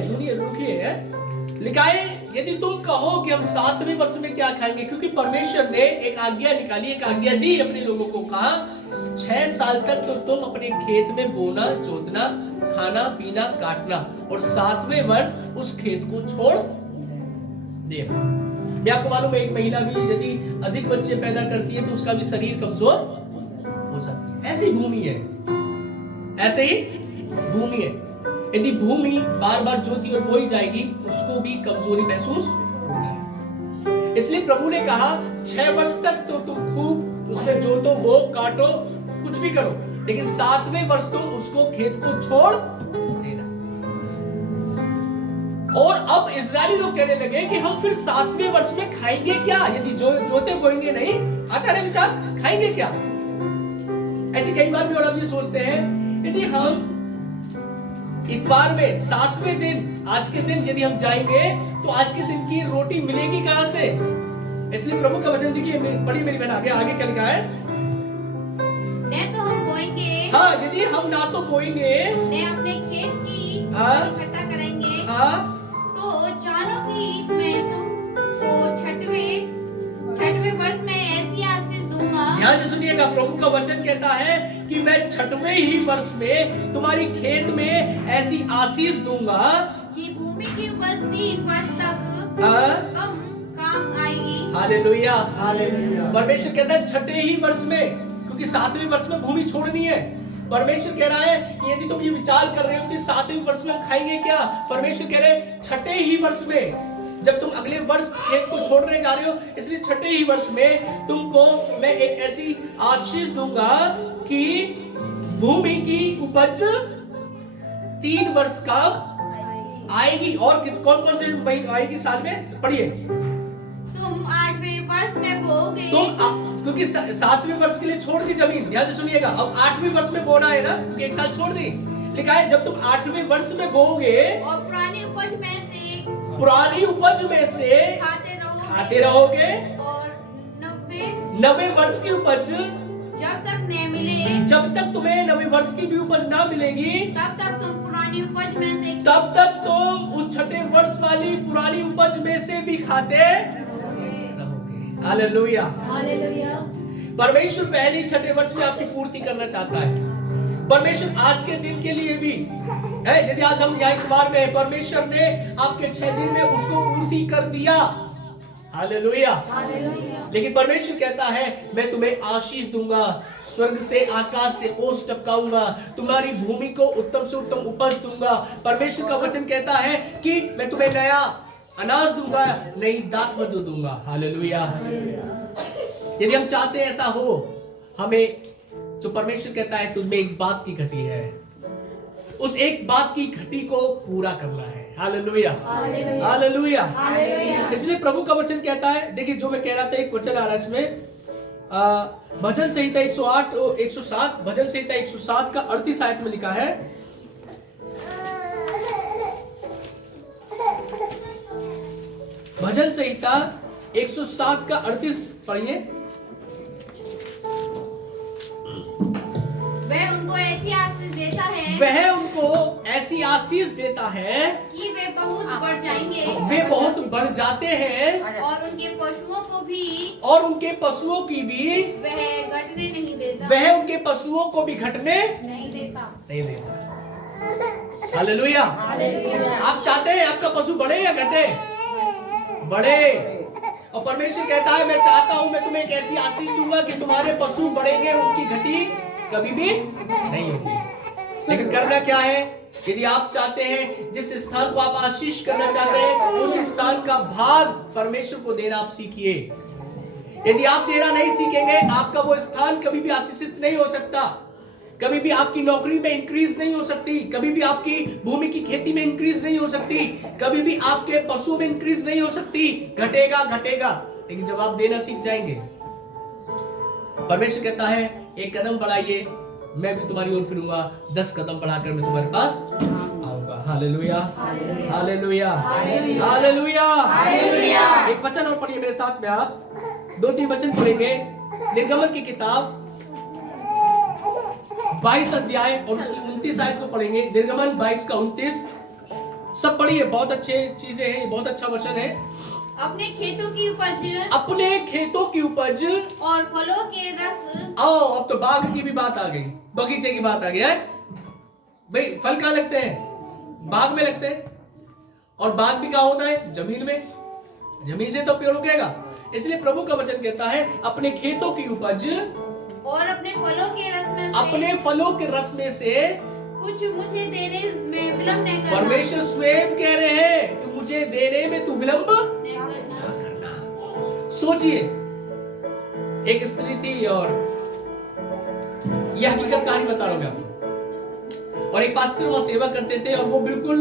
लिखा है, यदि तुम कहो कि हम 7वें वर्ष में क्या खाएंगे, क्योंकि परमेश्वर ने एक आज्ञा निकाली, एक आज्ञा दी अपने लोगों को, कहा 6 साल तक तो तुम अपने खेत में बोना, जोतना, खाना पीना, काटना, और 7वें वर्ष उस खेत को छोड़ देना। मैं आपको मालूम है, एक महिला भी यदि अधिक बच्चे पैदा करती है तो उसका भी शरीर कमजोर हो जाती है। ऐसी भूमि है, ऐसे ही भूमि है। यदि भूमि बार बार जोती और बोई जाएगी, उसको भी कमजोरी महसूस होगी। इसलिए प्रभु ने कहा 6 वर्ष तक तो तुम खूब उसमें जोतो, बो, काटो, कुछ भी करो, लेकिन 7वें वर्ष तुम उसको खेत को छोड़ देना। और अब इजरायली लोग कहने लगे कि हम फिर 7वें वर्ष में खाएंगे क्या, यदि जोते बोएंगे नहीं? आता है विचार, खाएंगे क्या? ऐसे कई बार भी और अब ये सोचते हैं, यदि हम इतवार में 7वें दिन, आज के दिन यदि हम जाएंगे तो आज के दिन की रोटी मिलेगी कहां से? इसलिए प्रभु का वचन देखिए, बड़ी मेरी बहन आगे क्या लिखा है? न तो हम बोएंगे, हाँ, यदि हम ना तो बोएंगे, न अपने खेत की इकट्ठा करेंगे, हाँ, तो जानो कि मैं तुमको छठवें वर्ष में ऐसी आशीष दूंगा। ध्यान से सुनिएगा, प्रभु का वचन कहता है कि मैं 6वें ही वर्ष में तुम्हारी खेत में ऐसी आशीष दूंगा कि की उपज 3 वर्ष तक हाँ, कम काम आएगी। हालेलुया। हालेलुया। परमेश्वर कहता है छठे ही वर्ष में, क्योंकि 7वें वर्ष में भूमि छोड़नी है। परमेश्वर कह रहा है कि यदि तुम ये विचार कर रहे हो कि 7वें वर्ष में हम खाएंगे क्या, परमेश्वर कह रहे हैं छठे ही वर्ष में, जब तुम अगले वर्ष खेत को छोड़ने जा रहे हो, इसलिए छठे ही वर्ष में तुमको मैं एक ऐसी आशीष दूंगा कि भूमि की उपज 3 वर्ष का आएगी। और कौन कौन से महीने आएगी साल में, पढ़िए। तुम 8वें वर्ष में बोओगे। क्योंकि 7वें वर्ष के लिए छोड़ दी जमीन, ध्यान से सुनिएगा। अब 8वें वर्ष में बोना है ना, क्योंकि 1 साल छोड़ दी। लिखा है जब तुम 8वें वर्ष में बोओगे और पुरानी उपज में से खाते रहोगे और 90 वर्ष की उपज जब तक न मिले, जब तक तुम्हें 90 वर्ष की भी उपज ना मिलेगी, तब तक तुम पुरानी उपज में से तब तक तुम उस छठे वर्ष वाली पुरानी उपज में से भी खाते रहोगे। हालेलुया। परमेश्वर पहले ही छठे वर्ष में आपकी पूर्ति करना चाहता है। परमेश्वर आज के दिन के लिए भी है, यदि आज हम यहाँ इतवार में है, परमेश्वर ने आपके 6 दिन में उसको पूर्ति कर दिया। हालेलुया। लेकिन परमेश्वर कहता है मैं तुम्हें आशीष दूंगा, स्वर्ग से आकाश से ओस टपकाऊंगा, तुम्हारी भूमि को उत्तम से उत्तम उपज दूंगा। परमेश्वर का वचन कहता है कि मैं तुम्हें नया अनाज दूंगा, नई दाखमधु दूंगा। हालेलुया। यदि हम चाहते हैं ऐसा हो, हमें जो परमेश्वर कहता है तुझमें एक बात की घटी है, उस एक बात की घटी को पूरा करना है। हालेलुया। हालेलुया। इसलिए प्रभु का वचन कहता है, देखिए जो मैं कह रहा था, एक वचन आ रहा है इसमें, भजन संहिता 108 और 107, भजन संहिता 107 का 38 आयत में लिखा है, भजन संहिता 107 का 38 पढ़िए। वह उनको ऐसी आशीष देता है, वह उनको ऐसी आशीष देता है कि वे बहुत बढ़ जाएंगे, वे बहुत बढ़ जाते हैं, और उनके पशुओं को भी, और उनके पशुओं की भी, वह घटने नहीं देता, वह उनके पशुओं को भी घटने नहीं देता। नहीं देता। हालेलुया। आप चाहते हैं आपका पशु बढ़े या घटे? बढ़े। और परमेश्वर कहता है मैं चाहता हूं, मैं तुम्हें एक ऐसी आशीष दूंगा कि तुम्हारे पशु बढ़ेंगे, उनकी घटी कभी भी नहीं होगी। लेकिन करना क्या है? यदि आप चाहते हैं जिस स्थान को आप आशीष करना चाहते हैं, उस स्थान का भाग परमेश्वर को देना आप सीखिए। यदि आप देना नहीं सीखेंगे, आपका वो स्थान कभी भी आशीषित नहीं हो सकता। कभी भी आपकी नौकरी में इंक्रीज नहीं हो सकती, कभी भी आपकी भूमि की खेती में इंक्रीज नहीं हो सकती, कभी भी आपके पशु में इंक्रीज नहीं हो सकती। घटेगा घटेगा। लेकिन जब आप देना सीख जाएंगे, परमेश्वर कहता है एक कदम बढ़ाइए, मैं भी तुम्हारी ओर फिरूंगा, 10 कदम बढ़ाकर मैं तुम्हारे पास आऊंगा। हालेलुया। हालेलुया। हालेलुया। एक वचन और पढ़िए मेरे साथ में, आप 2-3 वचन पढ़ेंगे। निर्गमन की किताब 22 अध्याय और उसकी 29 आयत को पढ़ेंगे। निर्गमन 22 का 29 सब पढ़िए, बहुत अच्छे चीजें हैं, बहुत अच्छा वचन है। अपने खेतों की उपज, अपने खेतों की उपज और फलों के रस। आओ, अब तो बाग की भी बात आ गई, बगीचे की बात आ गई है। भाई फल कहाँ लगते हैं? बाग में लगते हैं। और बाग भी कहाँ होता है? जमीन में। जमीन से तो पेड़ उगेगा। इसलिए प्रभु का वचन कहता है अपने खेतों की उपज और अपने फलों के रस में से, अपने फलों के रस में से कुछ मुझे देने में विलंब नहीं करना। परमेश्वर स्वयं कह रहे हैं कि मुझे देने में तू विलंब नहीं करना। करना। सोचिए, एक स्त्री थी, और यह हकीकत कहानी बता रहा हूं मैं आपको। और एक पास्टर वहां सेवा करते थे, और वो बिल्कुल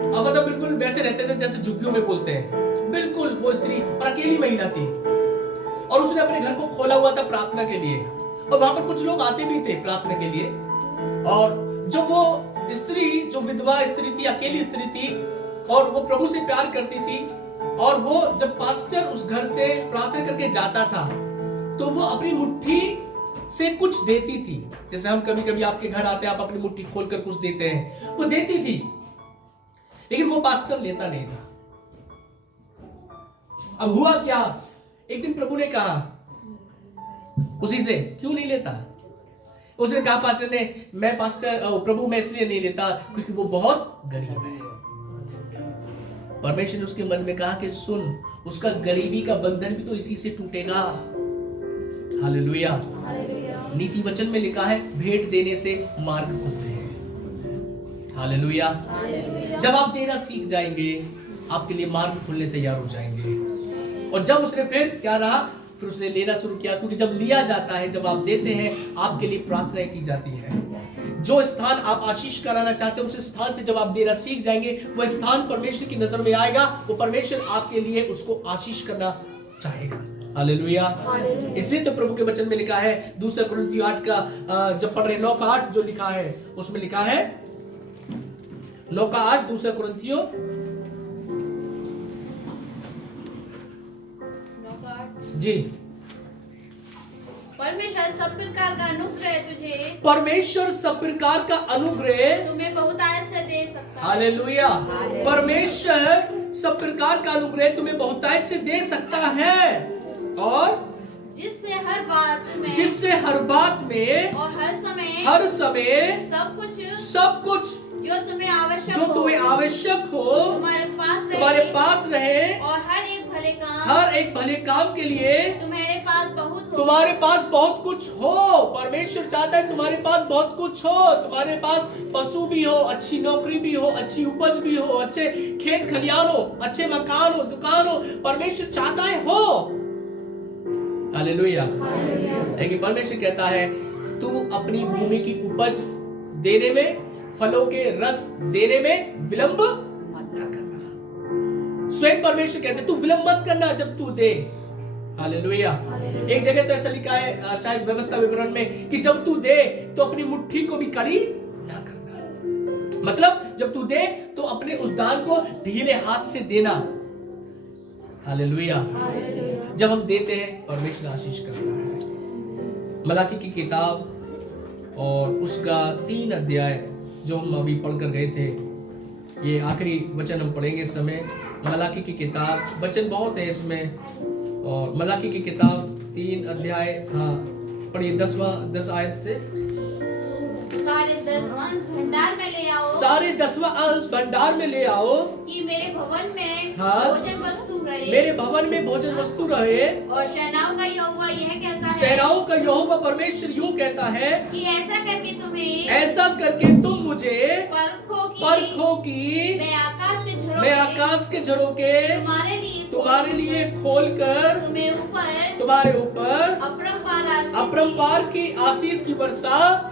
मतलब बिल्कुल वैसे रहते थे जैसे झुग्गियों में बोलते हैं। बिल्कुल वो स्त्री और अकेली महिला थी, और उसने अपने घर को खोला हुआ था प्रार्थना के लिए, और वहां पर कुछ लोग आते भी थे प्रार्थना के लिए। और जो वो स्त्री, जो विधवा स्त्री थी, अकेली स्त्री थी, और वो प्रभु से प्यार करती थी, और वो जब पास्टर उस घर से प्रार्थना करके जाता था तो वो अपनी मुट्ठी से कुछ देती थी। जैसे हम कभी कभी आपके घर आते हैं, आप अपनी मुट्ठी खोलकर कुछ देते हैं, वो देती थी। लेकिन वो पास्टर लेता नहीं था। अब हुआ क्या, एक दिन प्रभु ने कहा उसी से, क्यों नहीं लेता? उसने कहा पास्टर ने, मैं पास्टर प्रभु मैं इसलिए नहीं लेता क्योंकि वो बहुत गरीब है। परमेश्वर ने उसके मन में कहा कि सुन, उसका गरीबी का बंधन भी तो इसी से टूटेगा। हालेलुया। नीति वचन में लिखा है भेंट देने से मार्ग खुलते हैं। हालेलुया। जब आप देना सीख जाएंगे आपके लिए मार्ग खुलने तैयार हो जाएंगे। और जब उसने फिर क्या रहा, फिर उसने लेना शुरू किया, क्योंकि जब लिया जाता है, जब आप देते हैं, आपके लिए प्रार्थना की जाती है। जो स्थान आप आशीष कराना चाहते हैं, उस स्थान से जब आप देना सीख जाएंगे, वह स्थान परमेश्वर की नजर में आएगा। वो परमेश्वर आपके लिए उसको आशीष करना चाहेगा। हालेलुया। इसलिए तो प्रभु के वचन में लिखा है, दूसरा कुरिन्थियों 8 का जब पढ़ रहे 9 का 8 जो लिखा है, उसमें लिखा है 9 का 8, दूसरा कुरिन्थियों जी। परमेश्वर सब प्रकार का अनुग्रह तुझे, परमेश्वर सब प्रकार का अनुग्रह तुम्हें बहुत आयत से दे सकता है। हालेलुया। परमेश्वर सब प्रकार का अनुग्रह तुम्हें बहुतायत से दे सकता है, और जिससे हर बात में और हर समय सब कुछ जो तुम्हें आवश्यक हो तुम्हारे पास रहे, और हर एक भले काम के लिए तुम्हारे पास बहुत कुछ हो। परमेश्वर चाहता है तुम्हारे पास बहुत कुछ हो। तुम्हारे पास पशु भी हो, अच्छी नौकरी भी हो, अच्छी उपज भी हो, अच्छे खेत खलियान हो, अच्छे मकान हो, दुकान हो। परमेश्वर चाहता है हो। हालेलुया। लेकिन परमेश्वर कहता है तू अपनी भूमि की उपज देने में, फलों के रस देने में विलंब मत करना। स्वयं परमेश्वर कहते हैं तू विलंब मत करना जब तू दे। हालेलुया। एक जगह तो ऐसा लिखा है शायद व्यवस्था विवरण में कि जब तू दे तो अपनी मुट्ठी को भी कड़ी ना करना। मतलब जब तू दे तो अपने उस दान को ढीले हाथ से देना। हालेलुया। जब हम देते हैं परमेश्वर आशीष करता है। मलाकी की किताब और उसका 3 अध्याय जो हम अभी पढ़कर गए थे, ये आखिरी वचन हम पढ़ेंगे इस समय। मलाकी की किताब, वचन बहुत है इसमें, और मलाकी की किताब 3 अध्याय, हाँ पढ़िए 10 आयत से। सारे 10 अंश भंडार में ले आओ, सारे 10वां अंश भंडार में ले आओ, कि मेरे भवन में हाँ, भोजन वस्तु रहे, मेरे भवन में भोजन वस्तु रहे। और सेनाओं का यहोवा यह कहता है, सेनाओं का यहोवा परमेश्वर यूं कहता है कि ऐसा करके तुम मुझे परखो कि मैं आकाश के झरोके तुम्हारे लिए खोलकर तुम्हारे ऊपर अपरंपार की आशीष की वर्षा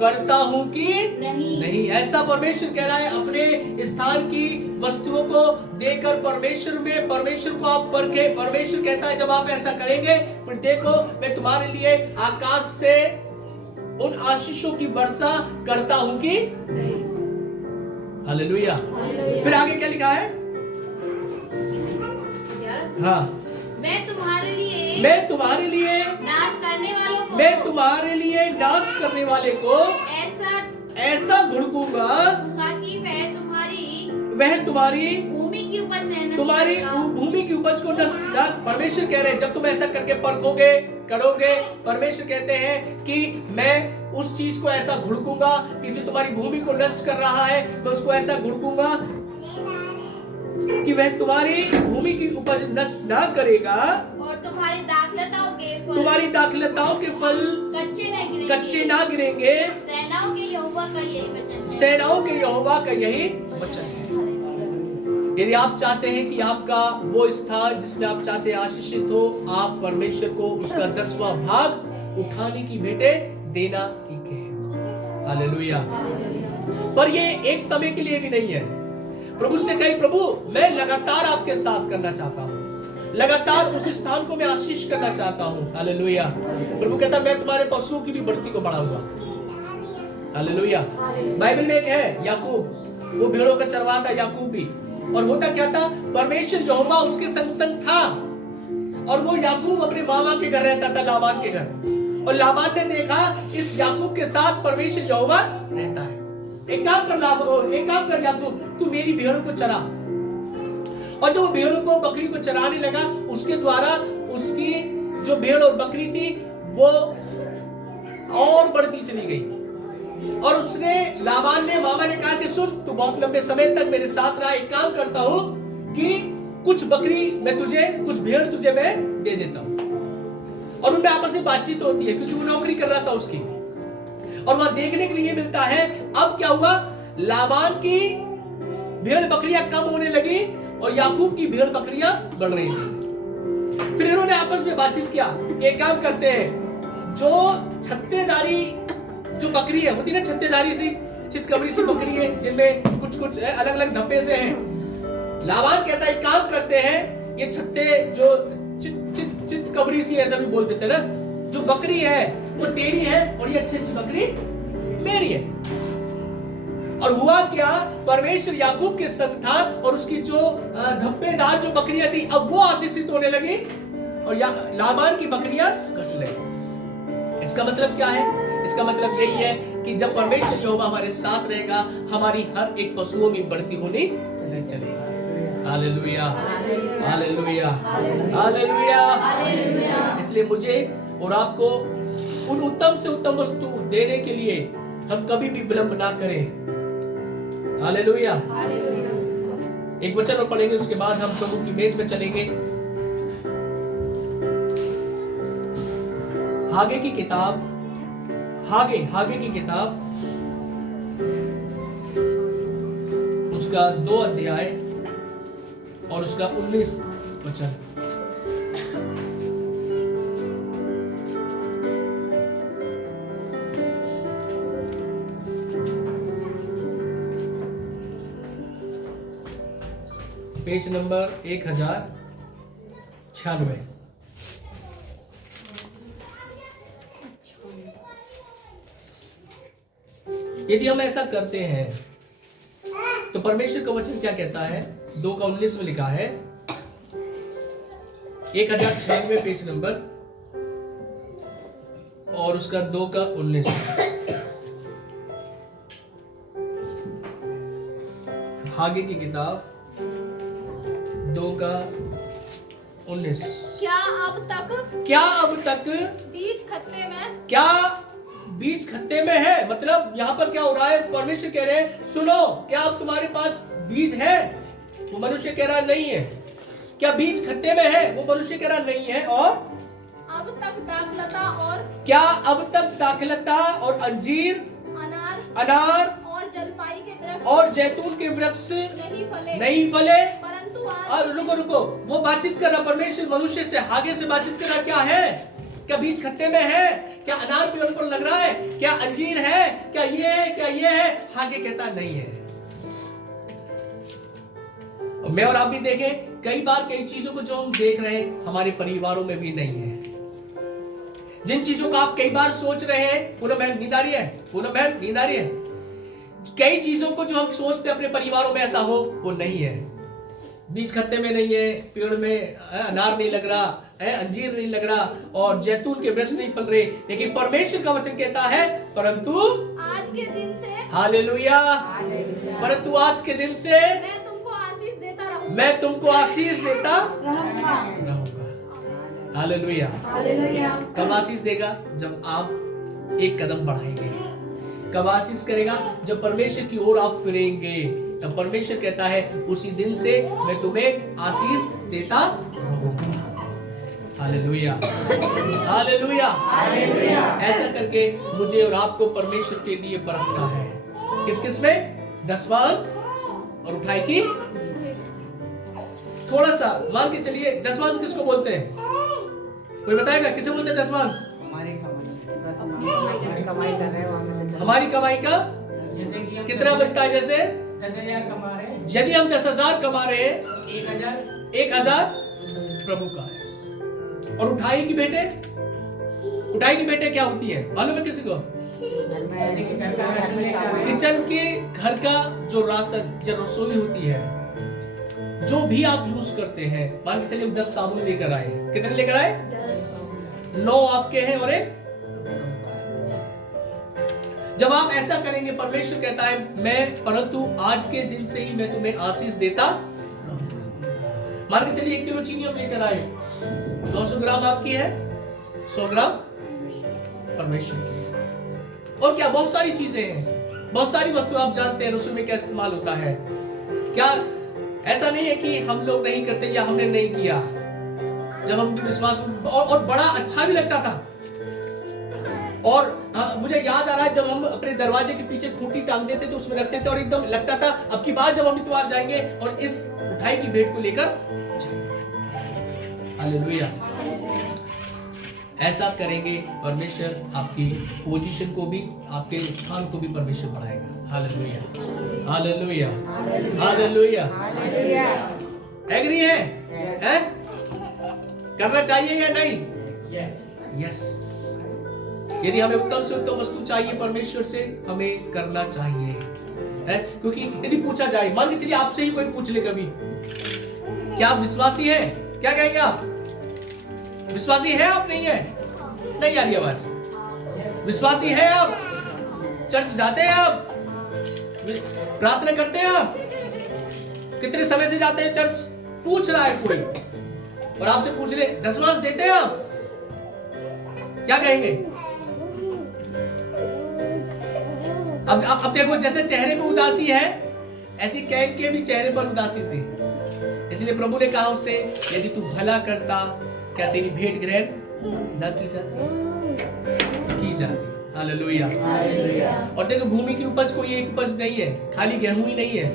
करता हूँ कि नहीं। ऐसा परमेश्वर कह रहा है। अपने स्थान की वस्तुओं को देकर परमेश्वर को आप परखे। परमेश्वर कहता है जब आप ऐसा करेंगे फिर देखो मैं तुम्हारे लिए आकाश से उन आशीषों की वर्षा करता हूँ कि नहीं। हालेलुया। फिर आगे क्या लिखा है? हाँ, मैं तुम्हारे लिए नाश करने वाले को ऐसा घुड़कूंगा कि वह तुम्हारी भूमि की उपज को नष्ट ना। परमेश्वर कह रहे हैं जब तुम ऐसा करके परखोगे करोगे, परमेश्वर कहते हैं कि मैं उस चीज को ऐसा घुड़कूंगा कि जो तुम्हारी भूमि को नष्ट कर रहा है, मैं उसको ऐसा घुड़कूंगा कि वह तुम्हारी भूमि की उपज नष्ट ना करेगा, और तुम्हारी दाखलताओं के फल कच्चे ना गिरेंगे। सेनाओं के यहोवा का यही वचन है। यदि आप चाहते हैं कि आपका वो स्थान जिसमें आप चाहते हैं आशीषित हो, आप परमेश्वर को उसका 10वां भाग उठाने की भेंटें देना सीखें। हालेलुया। पर ये एक समय के लिए भी नहीं है। प्रभु से कही प्रभु मैं लगातार आपके साथ करना चाहता हूँ, लगातार उस स्थान को मैं आशीष करना चाहता हूँ। हालेलुया। प्रभु कहता मैं तुम्हारे पशुओं की भी बढ़ती को बढ़ाऊंगा। हालेलुया। बाइबल में एक है याकूब, वो भेड़ों का चरवाहा था याकूब भी। और होता क्या था, परमेश्वर यहोवा उसके संग था, और वो याकूब अपने मामा के घर रहता था, लाबान के घर। और लाबान ने देखा इस याकूब के साथ परमेश्वर यहोवा रहता है। एक काम कर याकूब, तू मेरी भेड़ों को चरा। और जब वो भेड़ों को बकरी को चराने लगा, उसके द्वारा उसकी जो भेड़ और बकरी थी वो और बढ़ती चली गई। और उसने लाबान ने मामा ने कहा कि सुन तू बहुत लंबे समय तक मेरे साथ रहा, एक काम करता हूं कि कुछ बकरी मैं तुझे, कुछ भेड़ तुझे मैं दे देता हूं। और उनमें आपस में बातचीत होती है क्योंकि वो नौकरी कर रहा था उसकी, और वहां देखने के लिए मिलता है। अब क्या हुआ, लाबान की भेड़ बकरियां कम होने लगी और याकूब की भेड़ बकरियां बढ़ रही थी। फिर इन्होंने आपस में बातचीत किया, एक काम करते हैं, जो छत्तेदारी जो बकरी है होती है ना, छत्तेदारी सी चितकबरी सी बकरी है जिनमें कुछ कुछ अलग अलग धब्बे से हैं। लाबान कहता है एक काम करते हैं, ये छत्ते जो चितकबरी सी ऐसा भी बोल देते ना, जो बकरी है वो तेरी है और ये अच्छी अच्छी बकरी मेरी है। और हुआ क्या, परमेश्वर याकूब के संग था और उसकी जो धब्बेदार जो बकरियां थी अब वो आशीषित होने लगी और लाबान की बकरियां कट लगी। इसका मतलब क्या है? इसका मतलब यही है कि जब परमेश्वर यहोवा हमारे साथ रहेगा, हमारी हर एक पशुओं में बढ़ती होनी चलेगी। Hallelujah, hallelujah, hallelujah. इसलिए मुझे और आपको उन उत्तम से उत्तम वस्तु देने के लिए हम कभी भी विलंब ना करें। हालेलुया। एक वचन और पढ़ेंगे, उसके बाद हम प्रभु की मेज में चलेंगे। हागे की किताब, हागे की किताब उसका 2 अध्याय और उसका 19 वचन। Page number 1096। यदि हम ऐसा करते हैं तो परमेश्वर का वचन क्या कहता है? 2:19 में लिखा है, 1096 पेज नंबर और उसका 2:19। हागे की किताब 2:19। क्या अब तक बीज खत्ते में है? मतलब यहाँ पर क्या हो रहा है? परमेश्वर कह रहे हैं, सुनो, क्या अब तुम्हारे पास बीज है? वो मनुष्य कह रहा नहीं है। क्या बीज खत्ते में है? वो मनुष्य कह रहा नहीं है। और अब तक दाखलता और क्या अब तक दाखलता और अंजीर, अनार और जलपाई के वृक्ष और जैतून के वृक्ष नहीं फले? परंतु आज रुको, वो बातचीत कर रहा परमेश्वर मनुष्य से, हागे से बातचीत कर रहा। क्या है? क्या बीज खत्ते में है? क्या अनार पेड़ पर लग रहा है? क्या अंजीर है? क्या ये है? क्या ये है? हागे कहता नहीं है। और मैं और आप भी देखें, कई बार कई चीजों को जो हम देख रहे हैं हमारे परिवारों में भी नहीं है। जिन चीजों का आप कई बार सोच रहे हैं, पूनम बहन नींद आ रही है? कई चीजों को जो हम सोचते हैं अपने परिवारों में ऐसा हो, वो नहीं है। बीज खत्ते में नहीं है, पेड़ में अनार नहीं लग रहा है, अंजीर नहीं लग रहा और जैतून के वृक्ष नहीं फल रहे, लेकिन परमेश्वर का वचन कहता है, परंतु आज के दिन से, हालेलुया, परंतु आज के दिन से मैं तुमको आशीष देता रहूंगा। हालेलुया। कब आशीष देगा? जब आप एक कदम बढ़ाएंगे। कब आशीष करेगा? जब परमेश्वर की ओर आप फिरेंगे। तब परमेश्वर कहता है, उसी दिन से मैं तुम्हें आशीष देता रहूंगा। Hallelujah, hallelujah. ऐसा करके मुझे और आपको परमेश्वर के लिए बरतना है। किस में? दशमांश और उठाई की। थोड़ा सा मान के चलिए, दशमांश किसको बोलते हैं? कोई बताएगा किसे बोलते हैं दशमांश? हमारी कमाई का कितना बनता है? जैसे 10,000 कमा रहे हैं, यदि हम 10,000 कमा रहे हैं, 1,000 प्रभु का है। और उठाई की बेटे क्या होती है मालूम है किसी को? किचन के घर का जो राशन या रसोई होती है, जो भी आप यूज करते हैं। मान के चलिए 10 साबुन लेकर आए। कितने लेकर आए? 9 आपके हैं और 1। जब आप ऐसा करेंगे, परमेश्वर कहता है, मैं परंतु आज के दिन से ही मैं तुम्हें आशीष देता। मान के चलिए 1 किलो चीनी हम लेकर आए, 900 ग्राम आपकी है, 100 ग्राम परमेश्वर की। और क्या बहुत सारी चीजें हैं, बहुत सारी वस्तु आप जानते हैं रसोई में क्या इस्तेमाल होता है। क्या ऐसा नहीं है कि हम लोग नहीं करते या हमने नहीं किया। जब हम विश्वास और बड़ा अच्छा भी लगता था। और मुझे याद आ रहा है जब हम अपने दरवाजे के पीछे खूंटी टांग देते तो उसमें रखते थे और एकदम लगता था अब की बार जब हम इतवार जाएंगे और इस उठाई की भेंट को लेकर हालेलुया। ऐसा करेंगे परमेश्वर आपकी पोजीशन को भी, आपके स्थान को भी परमेश्वर बढ़ाएगा। Hallelujah hallelujah hallelujah. एग्री है? हैं? करना चाहिए या नहीं? यस। यस। यदि हमें उत्तम से उत्तम वस्तु चाहिए परमेश्वर से, हमें करना चाहिए है? क्योंकि यदि पूछा जाए, मान के चलिए आपसे ही कोई पूछ ले कभी, क्या आप विश्वासी है? क्या कहेंगे आप? विश्वासी है आप? नहीं है? नहीं आ रही आवाज। विश्वासी है आप? चर्च जाते हैं आप? प्रार्थना करते हैं आप? कितने समय से जाते हैं चर्च? पूछ रहा है कोई और आपसे पूछ ले दशमांश देते हैं आप? क्या कहेंगे? अब देखो, जैसे चेहरे पे उदासी है ऐसी कैन के भी चेहरे पर उदासी थी। इसलिए प्रभु ने कहा उससे, यदि तू भला करता क्या तेरी भेंट ग्रहण न की जाती? की जाती। हालेलुया। और देखो, भूमि की उपज कोई एक उपज नहीं है, खाली गेहूं ही नहीं है।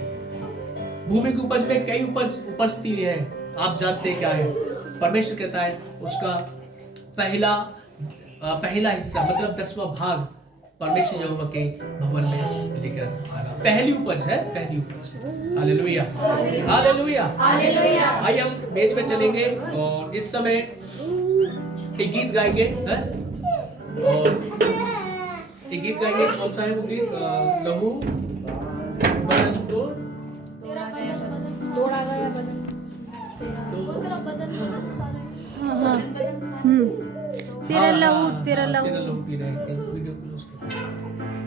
भूमि की उपज में कई उपजती है। आप जानते हैं क्या है? परमेश्वर कहता है उसका पहला हिस्सा मतलब 10वां भाग परमेश्वर यहोवा के भवन में लेकर आना। पहली उपज है, पहली उपज। Hallelujah hallelujah hallelujah. आइए हम मेज पे चलेंगे और इस समय एक गीत गाएंगे हैं? और एक गीत गाएंगे। कौन सा है वो गीत? लहू बदन तो तेरा बदन तोड़ा गया बदन। तेरा बदन तेरा लहू तेरा लहू पी रहे हैं।